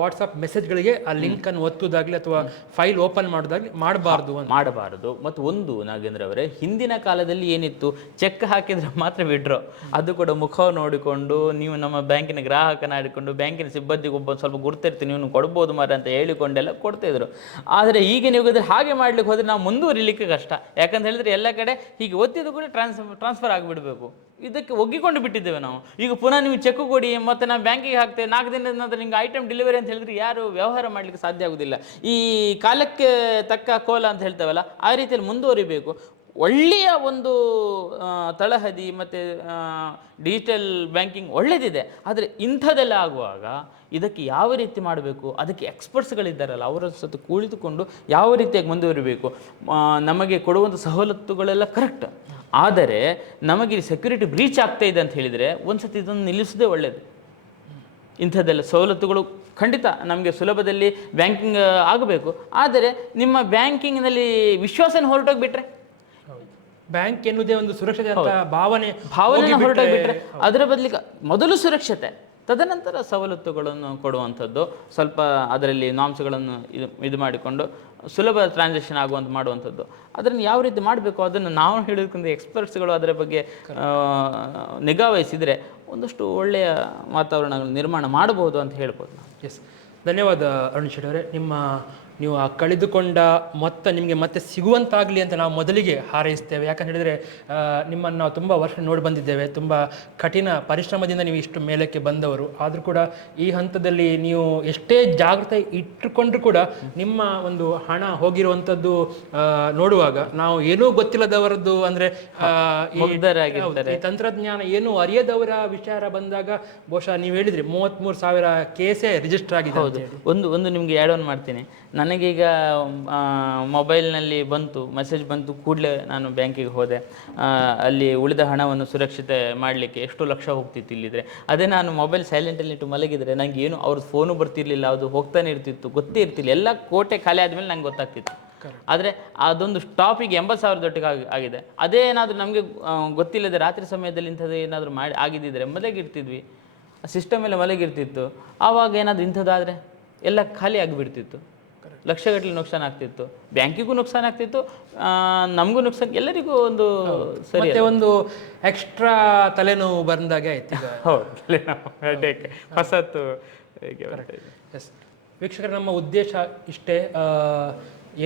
ವಾಟ್ಸಪ್ ಮೆಸೇಜ್ಗಳಿಗೆ ಆ ಲಿಂಕನ್ನು ಅನ್ನು ಒತ್ತುದಾಗ್ಲಿ ಅಥವಾ ಫೈಲ್ ಓಪನ್ ಮಾಡೋದಾಗಲಿ ಮಾಡಬಾರ್ದು ಮಾಡಬಾರ್ದು. ಮತ್ತು ಒಂದು ನಾಗೇಂದ್ರ ಅವರೇ ಹಿಂದಿನ ಕಾಲದಲ್ಲಿ ಏನಿತ್ತು ಚೆಕ್ ಹಾಕಿದ್ರೆ ಮಾತ್ರ ವಿಡ್ರೋ ಅದು ಕೂಡ ಮುಖ ನೋಡಿಕೊಂಡು ನೀವು ನಮ್ಮ ಬ್ಯಾಂಕಿನ ಗ್ರಾಹಕನಾಡಿಕೊಂಡು ಬ್ಯಾಂಕಿನ ಸಿಬ್ಬಂದಿಗೆ ಒಬ್ಬ ಸ್ವಲ್ಪ ಗುರ್ತಿರ್ತೀನಿ ನೀವು ಕೊಡ್ಬೋದು ಮಾರ ಅಂತ ಹೇಳಿಕೊಂಡೆಲ್ಲ ಕೊಡ್ತಿದ್ರು ಆದರೆ ಈಗಿನ ಯುಗದಲ್ಲಿ ಹಾಗೆ ಮಾಡ್ಲಿಕ್ಕೆ ಹೋದರೆ ನಾವು ಮುಂದುವರಿಲಿಕ್ಕೆ ಕಷ್ಟ. ಯಾಕಂತ ಹೇಳಿದ್ರೆ ಎಲ್ಲ ಕಡೆ ಹೀಗೆ ಒತ್ತಿದ್ದು ಕೂಡ ಟ್ರಾನ್ಸ್, ಟ್ರಾನ್ಸ್ಫರ್ ಆಗಿಬಿಡಬೇಕು. ಇದಕ್ಕೆ ಒಗ್ಗಿಕೊಂಡು ಬಿಟ್ಟಿದ್ದೇವೆ ನಾವು. ಈಗ ಪುನಃ ನೀವು ಚೆಕ್ ಕೊಡಿ, ಮತ್ತು ನಾವು ಬ್ಯಾಂಕಿಗೆ ಹಾಕ್ತೇವೆ, ನಾಲ್ಕು ದಿನದ ನಂತರ ನಿಮಗೆ ಐಟಮ್ ಡೆಲಿವರಿ ಅಂತ ಹೇಳಿದ್ರೆ ಯಾರು ವ್ಯವಹಾರ ಮಾಡಲಿಕ್ಕೆ ಸಾಧ್ಯ ಆಗೋದಿಲ್ಲ. ಈ ಕಾಲಕ್ಕೆ ತಕ್ಕ ಕೋಲ ಅಂತ ಹೇಳ್ತೇವಲ್ಲ, ಆ ರೀತಿಯಲ್ಲಿ ಮುಂದುವರಿಬೇಕು. ಒಳ್ಳೆಯ ಒಂದು ತಳಹದಿ ಮತ್ತು ಡಿಜಿಟಲ್ ಬ್ಯಾಂಕಿಂಗ್ ಒಳ್ಳೆಯದಿದೆ ಆದರೆ ಇಂಥದ್ದೆಲ್ಲ ಆಗುವಾಗ ಇದಕ್ಕೆ ಯಾವ ರೀತಿ ಮಾಡಬೇಕು? ಅದಕ್ಕೆ ಎಕ್ಸ್ಪರ್ಟ್ಸ್ಗಳಿದ್ದಾರಲ್ಲ ಅವರ ಜೊತೆ ಕುಳಿತುಕೊಂಡು ಯಾವ ರೀತಿಯಾಗಿ ಮುಂದುವರಿಬೇಕು? ನಮಗೆ ಕೊಡುವಂಥ ಸವಲತ್ತುಗಳೆಲ್ಲ ಕರೆಕ್ಟ್ ಆದರೆ ನಮಗೆ ಸೆಕ್ಯೂರಿಟಿ ಬ್ರೀಚ್ ಆಗ್ತಾ ಇದೆ ಅಂತ ಹೇಳಿದರೆ ಒಂದ್ಸತಿ ಇದನ್ನು ನಿಲ್ಲಿಸೋದೇ ಒಳ್ಳೆಯದು ಇಂಥದ್ದೆಲ್ಲ ಸವಲತ್ತುಗಳು ಖಂಡಿತ ನಮಗೆ ಸುಲಭದಲ್ಲಿ ಬ್ಯಾಂಕಿಂಗ್ ಆಗಬೇಕು. ಆದರೆ ನಿಮ್ಮ ಬ್ಯಾಂಕಿಂಗ್ನಲ್ಲಿ ವಿಶ್ವಾಸನ ಹೊರಟೋಗ್ಬಿಟ್ರೆ? ಬ್ಯಾಂಕ್ ಎನ್ನುವುದೇ ಒಂದು ಸುರಕ್ಷತೆ ಅಂತ ಭಾವನೆ ಭಾವನೆ ಹೊರಟೋಗ್ಬಿಟ್ರೆ ಅದರ ಬದಲಿಗೆ ಮೊದಲು ಸುರಕ್ಷತೆ. ತದನಂತರ ಸವಲತ್ತುಗಳನ್ನು ಕೊಡುವಂಥದ್ದು ಸ್ವಲ್ಪ ಅದರಲ್ಲಿ ನಾಮ್ಸ್ಗಳನ್ನು ಇದು ಇದು ಮಾಡಿಕೊಂಡು ಸುಲಭ ಟ್ರಾನ್ಸಾಕ್ಷನ್ ಆಗುವಂತ ಮಾಡುವಂಥದ್ದು. ಅದನ್ನು ಯಾವ ರೀತಿ ಮಾಡಬೇಕು ಅದನ್ನು ನಾವು ಹೇಳಿದ್ಕೊಂಡು ಎಕ್ಸ್ಪರ್ಟ್ಸ್ಗಳು ಅದರ ಬಗ್ಗೆ ನಿಗಾ ವಹಿಸಿದರೆ ಒಂದಷ್ಟು ಒಳ್ಳೆಯ ವಾತಾವರಣಗಳನ್ನು ನಿರ್ಮಾಣ ಮಾಡಬಹುದು ಅಂತ ಹೇಳ್ಬೋದು. ಎಸ್ ಧನ್ಯವಾದ ಅರುಣ್ ಶೆಟ್ಟಿ ಅವರೇ ನಿಮ್ಮ ನೀವು ಆ ಕಳೆದುಕೊಂಡ ಮೊತ್ತ ನಿಮಗೆ ಮತ್ತೆ ಸಿಗುವಂತಾಗಲಿ ಅಂತ ನಾವು ಮೊದಲಿಗೆ ಹಾರೈಸ್ತೇವೆ. ಯಾಕಂತ ಹೇಳಿದರೆ ನಿಮ್ಮನ್ನು ನಾವು ತುಂಬ ವರ್ಷ ನೋಡಿ ಬಂದಿದ್ದೇವೆ. ತುಂಬ ಕಠಿಣ ಪರಿಶ್ರಮದಿಂದ ನೀವು ಇಷ್ಟು ಮೇಲಕ್ಕೆ ಬಂದವರು. ಆದರೂ ಕೂಡ ಈ ಹಂತದಲ್ಲಿ ನೀವು ಎಷ್ಟೇ ಜಾಗ್ರತೆ ಇಟ್ಟುಕೊಂಡ್ರೂ ಕೂಡ ನಿಮ್ಮ ಒಂದು ಹಣ ಹೋಗಿರುವಂಥದ್ದು ನೋಡುವಾಗ ನಾವು ಏನೂ ಗೊತ್ತಿಲ್ಲದವರದ್ದು ಅಂದರೆ. ಈ ತಂತ್ರಜ್ಞಾನ ಏನು ಅರಿಯದವರ ವಿಚಾರ ಬಂದಾಗ ಬಹುಶಃ ನೀವು ಹೇಳಿದ್ರಿ ಮೂವತ್ತ್ಮೂರು ಸಾವಿರ ಕೇಸೇ ರಿಜಿಸ್ಟರ್ ಆಗಿದೆ ಒಂದು ಒಂದು ನಿಮಗೆ ಆ್ಯಡ್ ಆನ್ ಮಾಡ್ತೀನಿ. ನನಗೀಗ ಮೊಬೈಲ್ನಲ್ಲಿ ಬಂತು ಮೆಸೇಜ್ ಬಂತು ಕೂಡಲೇ ನಾನು ಬ್ಯಾಂಕಿಗೆ ಹೋದೆ. ಅಲ್ಲಿ ಉಳಿದ ಹಣವನ್ನು ಸುರಕ್ಷತೆ ಮಾಡಲಿಕ್ಕೆ ಎಷ್ಟು ಲಕ್ಷ ಹೋಗ್ತಿತ್ತು ಇಲ್ಲಿದ್ರೆ. ಅದೇ ನಾನು ಮೊಬೈಲ್ ಸೈಲೆಂಟಲ್ಲಿ ಇಟ್ಟು ಮಲಗಿದರೆ ನನಗೆ ಏನು ಅವ್ರದ್ದು ಫೋನು ಬರ್ತಿರ್ಲಿಲ್ಲ ಅದು ಹೋಗ್ತಾನೆ ಇರ್ತಿತ್ತು ಗೊತ್ತೇ ಇರ್ತಿಲ್ಲ ಎಲ್ಲ ಕೋಟೆ ಖಾಲಿ ಆದಮೇಲೆ ನಂಗೆ ಗೊತ್ತಾಗ್ತಿತ್ತು. ಆದರೆ ಅದೊಂದು ಸ್ಟಾಪಿಗೆ ಎಂಬತ್ತು ಸಾವಿರದೊಟ್ಟಿಗೆ ಆಗಿ ಆಗಿದೆ. ಅದೇ ಏನಾದರೂ ನಮಗೆ ಗೊತ್ತಿಲ್ಲದೆ ರಾತ್ರಿ ಸಮಯದಲ್ಲಿ ಇಂಥದ್ದು ಏನಾದರೂ ಮಾಡಿ ಆಗಿದ್ದಿದ್ರೆ ಮಲಗಿರ್ತಿದ್ವಿ. ಸಿಸ್ಟಮ್ ಎಲ್ಲ ಮಲಗಿರ್ತಿತ್ತು. ಆವಾಗ ಏನಾದರೂ ಇಂಥದ್ದಾದರೆ ಎಲ್ಲ ಖಾಲಿ ಆಗಿಬಿಡ್ತಿತ್ತು. ಲಕ್ಷಗಟ್ಟಲೆ ನುಕ್ಸಾನ ಆಗ್ತಿತ್ತು. ಬ್ಯಾಂಕಿಗೂ ನುಕ್ಸಾನ್ ಆಗ್ತಿತ್ತು. ನಮಗೂ ನುಕ್ಸಾನ್ ಎಲ್ಲರಿಗೂ ಒಂದು ಸರಿ ಒಂದು ಎಕ್ಸ್ಟ್ರಾ ತಲೆನೋವು ಬಂದಾಗೆ ಆಯ್ತು ಹೊಸತ್ತು ಹೌದು headache, ಹೊಸತು ಹೀಗೆ ಬರ್ತಾ ಇದೆ. ಎಸ್ ವೀಕ್ಷಕರ ನಮ್ಮ ಉದ್ದೇಶ ಇಷ್ಟೇ.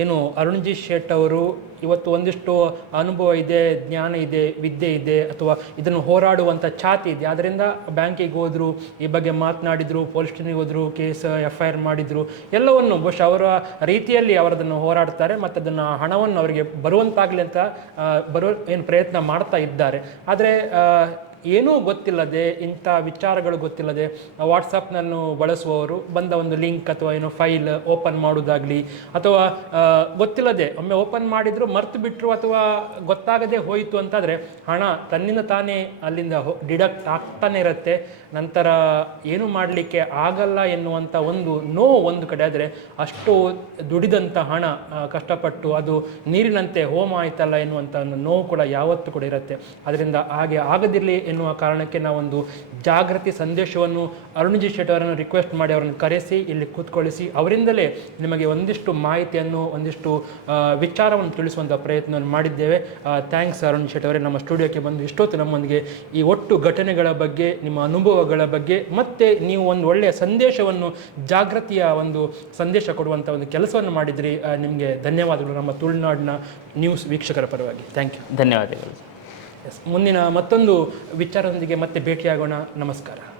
ಏನು ಅರುಣ್ ಜಿ ಶೇಟ್ ಅವರು ಇವತ್ತು ಒಂದಿಷ್ಟು ಅನುಭವ ಇದೆ, ಜ್ಞಾನ ಇದೆ, ವಿದ್ಯೆ ಇದೆ ಅಥವಾ ಇದನ್ನು ಹೋರಾಡುವಂಥ ಛಾತಿ ಇದೆ. ಅದರಿಂದ ಬ್ಯಾಂಕಿಗೆ ಹೋದರು, ಈ ಬಗ್ಗೆ ಮಾತನಾಡಿದರು, ಪೊಲೀಸ್ ಸ್ಟೇಷನ್ಗೆ ಹೋದರು, ಕೇಸ್ ಎಫ್ ಐ ಆರ್ ಮಾಡಿದರು, ಎಲ್ಲವನ್ನು ಬಹುಶಃ ಅವರ ರೀತಿಯಲ್ಲಿ ಅವರದನ್ನು ಹೋರಾಡ್ತಾರೆ ಮತ್ತು ಅದನ್ನು ಹಣವನ್ನು ಅವರಿಗೆ ಬರುವಂತಾಗಲಿ ಅಂತ ಬರೋ, ಏನು ಪ್ರಯತ್ನ ಮಾಡ್ತಾ ಇದ್ದಾರೆ. ಆದರೆ ಏನೂ ಗೊತ್ತಿಲ್ಲದೆ, ಇಂಥ ವಿಚಾರಗಳು ಗೊತ್ತಿಲ್ಲದೆ ವಾಟ್ಸಪ್ನನ್ನು ಬಳಸುವವರು, ಬಂದ ಒಂದು ಲಿಂಕ್ ಅಥವಾ ಏನೋ ಫೈಲ್ ಓಪನ್ ಮಾಡೋದಾಗಲಿ ಅಥವಾ ಗೊತ್ತಿಲ್ಲದೆ, ಒಮ್ಮೆ ಓಪನ್ ಮಾಡಿದ್ರು ಮರ್ತು ಬಿಟ್ಟರು ಅಥವಾ ಗೊತ್ತಾಗದೆ ಹೋಯಿತು ಅಂತಾದರೆ, ಹಣ ತನ್ನಿಂದ ತಾನೇ ಅಲ್ಲಿಂದ ಡಿಡಕ್ಟ್ ಆಗ್ತಾನೆ ಇರುತ್ತೆ. ನಂತರ ಏನು ಮಾಡಲಿಕ್ಕೆ ಆಗಲ್ಲ ಎನ್ನುವಂಥ ಒಂದು ನೋ ಒಂದು ಕಡೆ ಆದರೆ, ಅಷ್ಟು ದುಡಿದಂಥ ಹಣ ಕಷ್ಟಪಟ್ಟು ಅದು ನೀರಿನಂತೆ ಹೋಮ ಆಯ್ತಲ್ಲ ಎನ್ನುವಂಥ ನೋವು ಕೂಡ ಯಾವತ್ತೂ ಕೂಡ ಇರುತ್ತೆ. ಅದರಿಂದ ಹಾಗೆ ಆಗದಿರಲಿ ಎನ್ನುವ ಕಾರಣಕ್ಕೆ ನಾವೊಂದು ಜಾಗೃತಿ ಸಂದೇಶವನ್ನು ಅರುಣ್ಜಿ ಶೆಟ್ಟಿ ಅವರನ್ನು ರಿಕ್ವೆಸ್ಟ್ ಮಾಡಿ ಅವರನ್ನು ಕರೆಸಿ, ಇಲ್ಲಿ ಕೂತ್ಕೊಳ್ಳಿಸಿ, ಅವರಿಂದಲೇ ನಿಮಗೆ ಒಂದಿಷ್ಟು ಮಾಹಿತಿಯನ್ನು, ಒಂದಿಷ್ಟು ವಿಚಾರವನ್ನು ತಿಳಿಸುವಂಥ ಪ್ರಯತ್ನವನ್ನು ಮಾಡಿದ್ದೇವೆ. ಥ್ಯಾಂಕ್ಸ್ ಅರುಣ್ ಶೆಟ್ಟಿ ಅವರೇ. ನಮ್ಮ ಸ್ಟುಡಿಯೋಕ್ಕೆ ಬಂದು ಇಷ್ಟೊತ್ತು ನಮ್ಮೊಂದಿಗೆ ಈ ಒಟ್ಟು ಘಟನೆಗಳ ಬಗ್ಗೆ, ನಿಮ್ಮ ಅನುಭವಗಳ ಬಗ್ಗೆ, ಮತ್ತೆ ನೀವು ಒಂದು ಒಳ್ಳೆಯ ಸಂದೇಶವನ್ನು, ಜಾಗೃತಿಯ ಒಂದು ಸಂದೇಶ ಕೊಡುವಂಥ ಒಂದು ಕೆಲಸವನ್ನು ಮಾಡಿದ್ರಿ. ನಿಮಗೆ ಧನ್ಯವಾದಗಳು. ನಮ್ಮ ತುಳುನಾಡಿನ ನ್ಯೂಸ್ ವೀಕ್ಷಕರ ಪರವಾಗಿ. ಥ್ಯಾಂಕ್ ಯು ಧನ್ಯವಾದಗಳು. ಎಸ್ ಮುಂದಿನ ಮತ್ತೊಂದು ವಿಚಾರದೊಂದಿಗೆ ಮತ್ತೆ ಭೇಟಿಯಾಗೋಣ. ನಮಸ್ಕಾರ.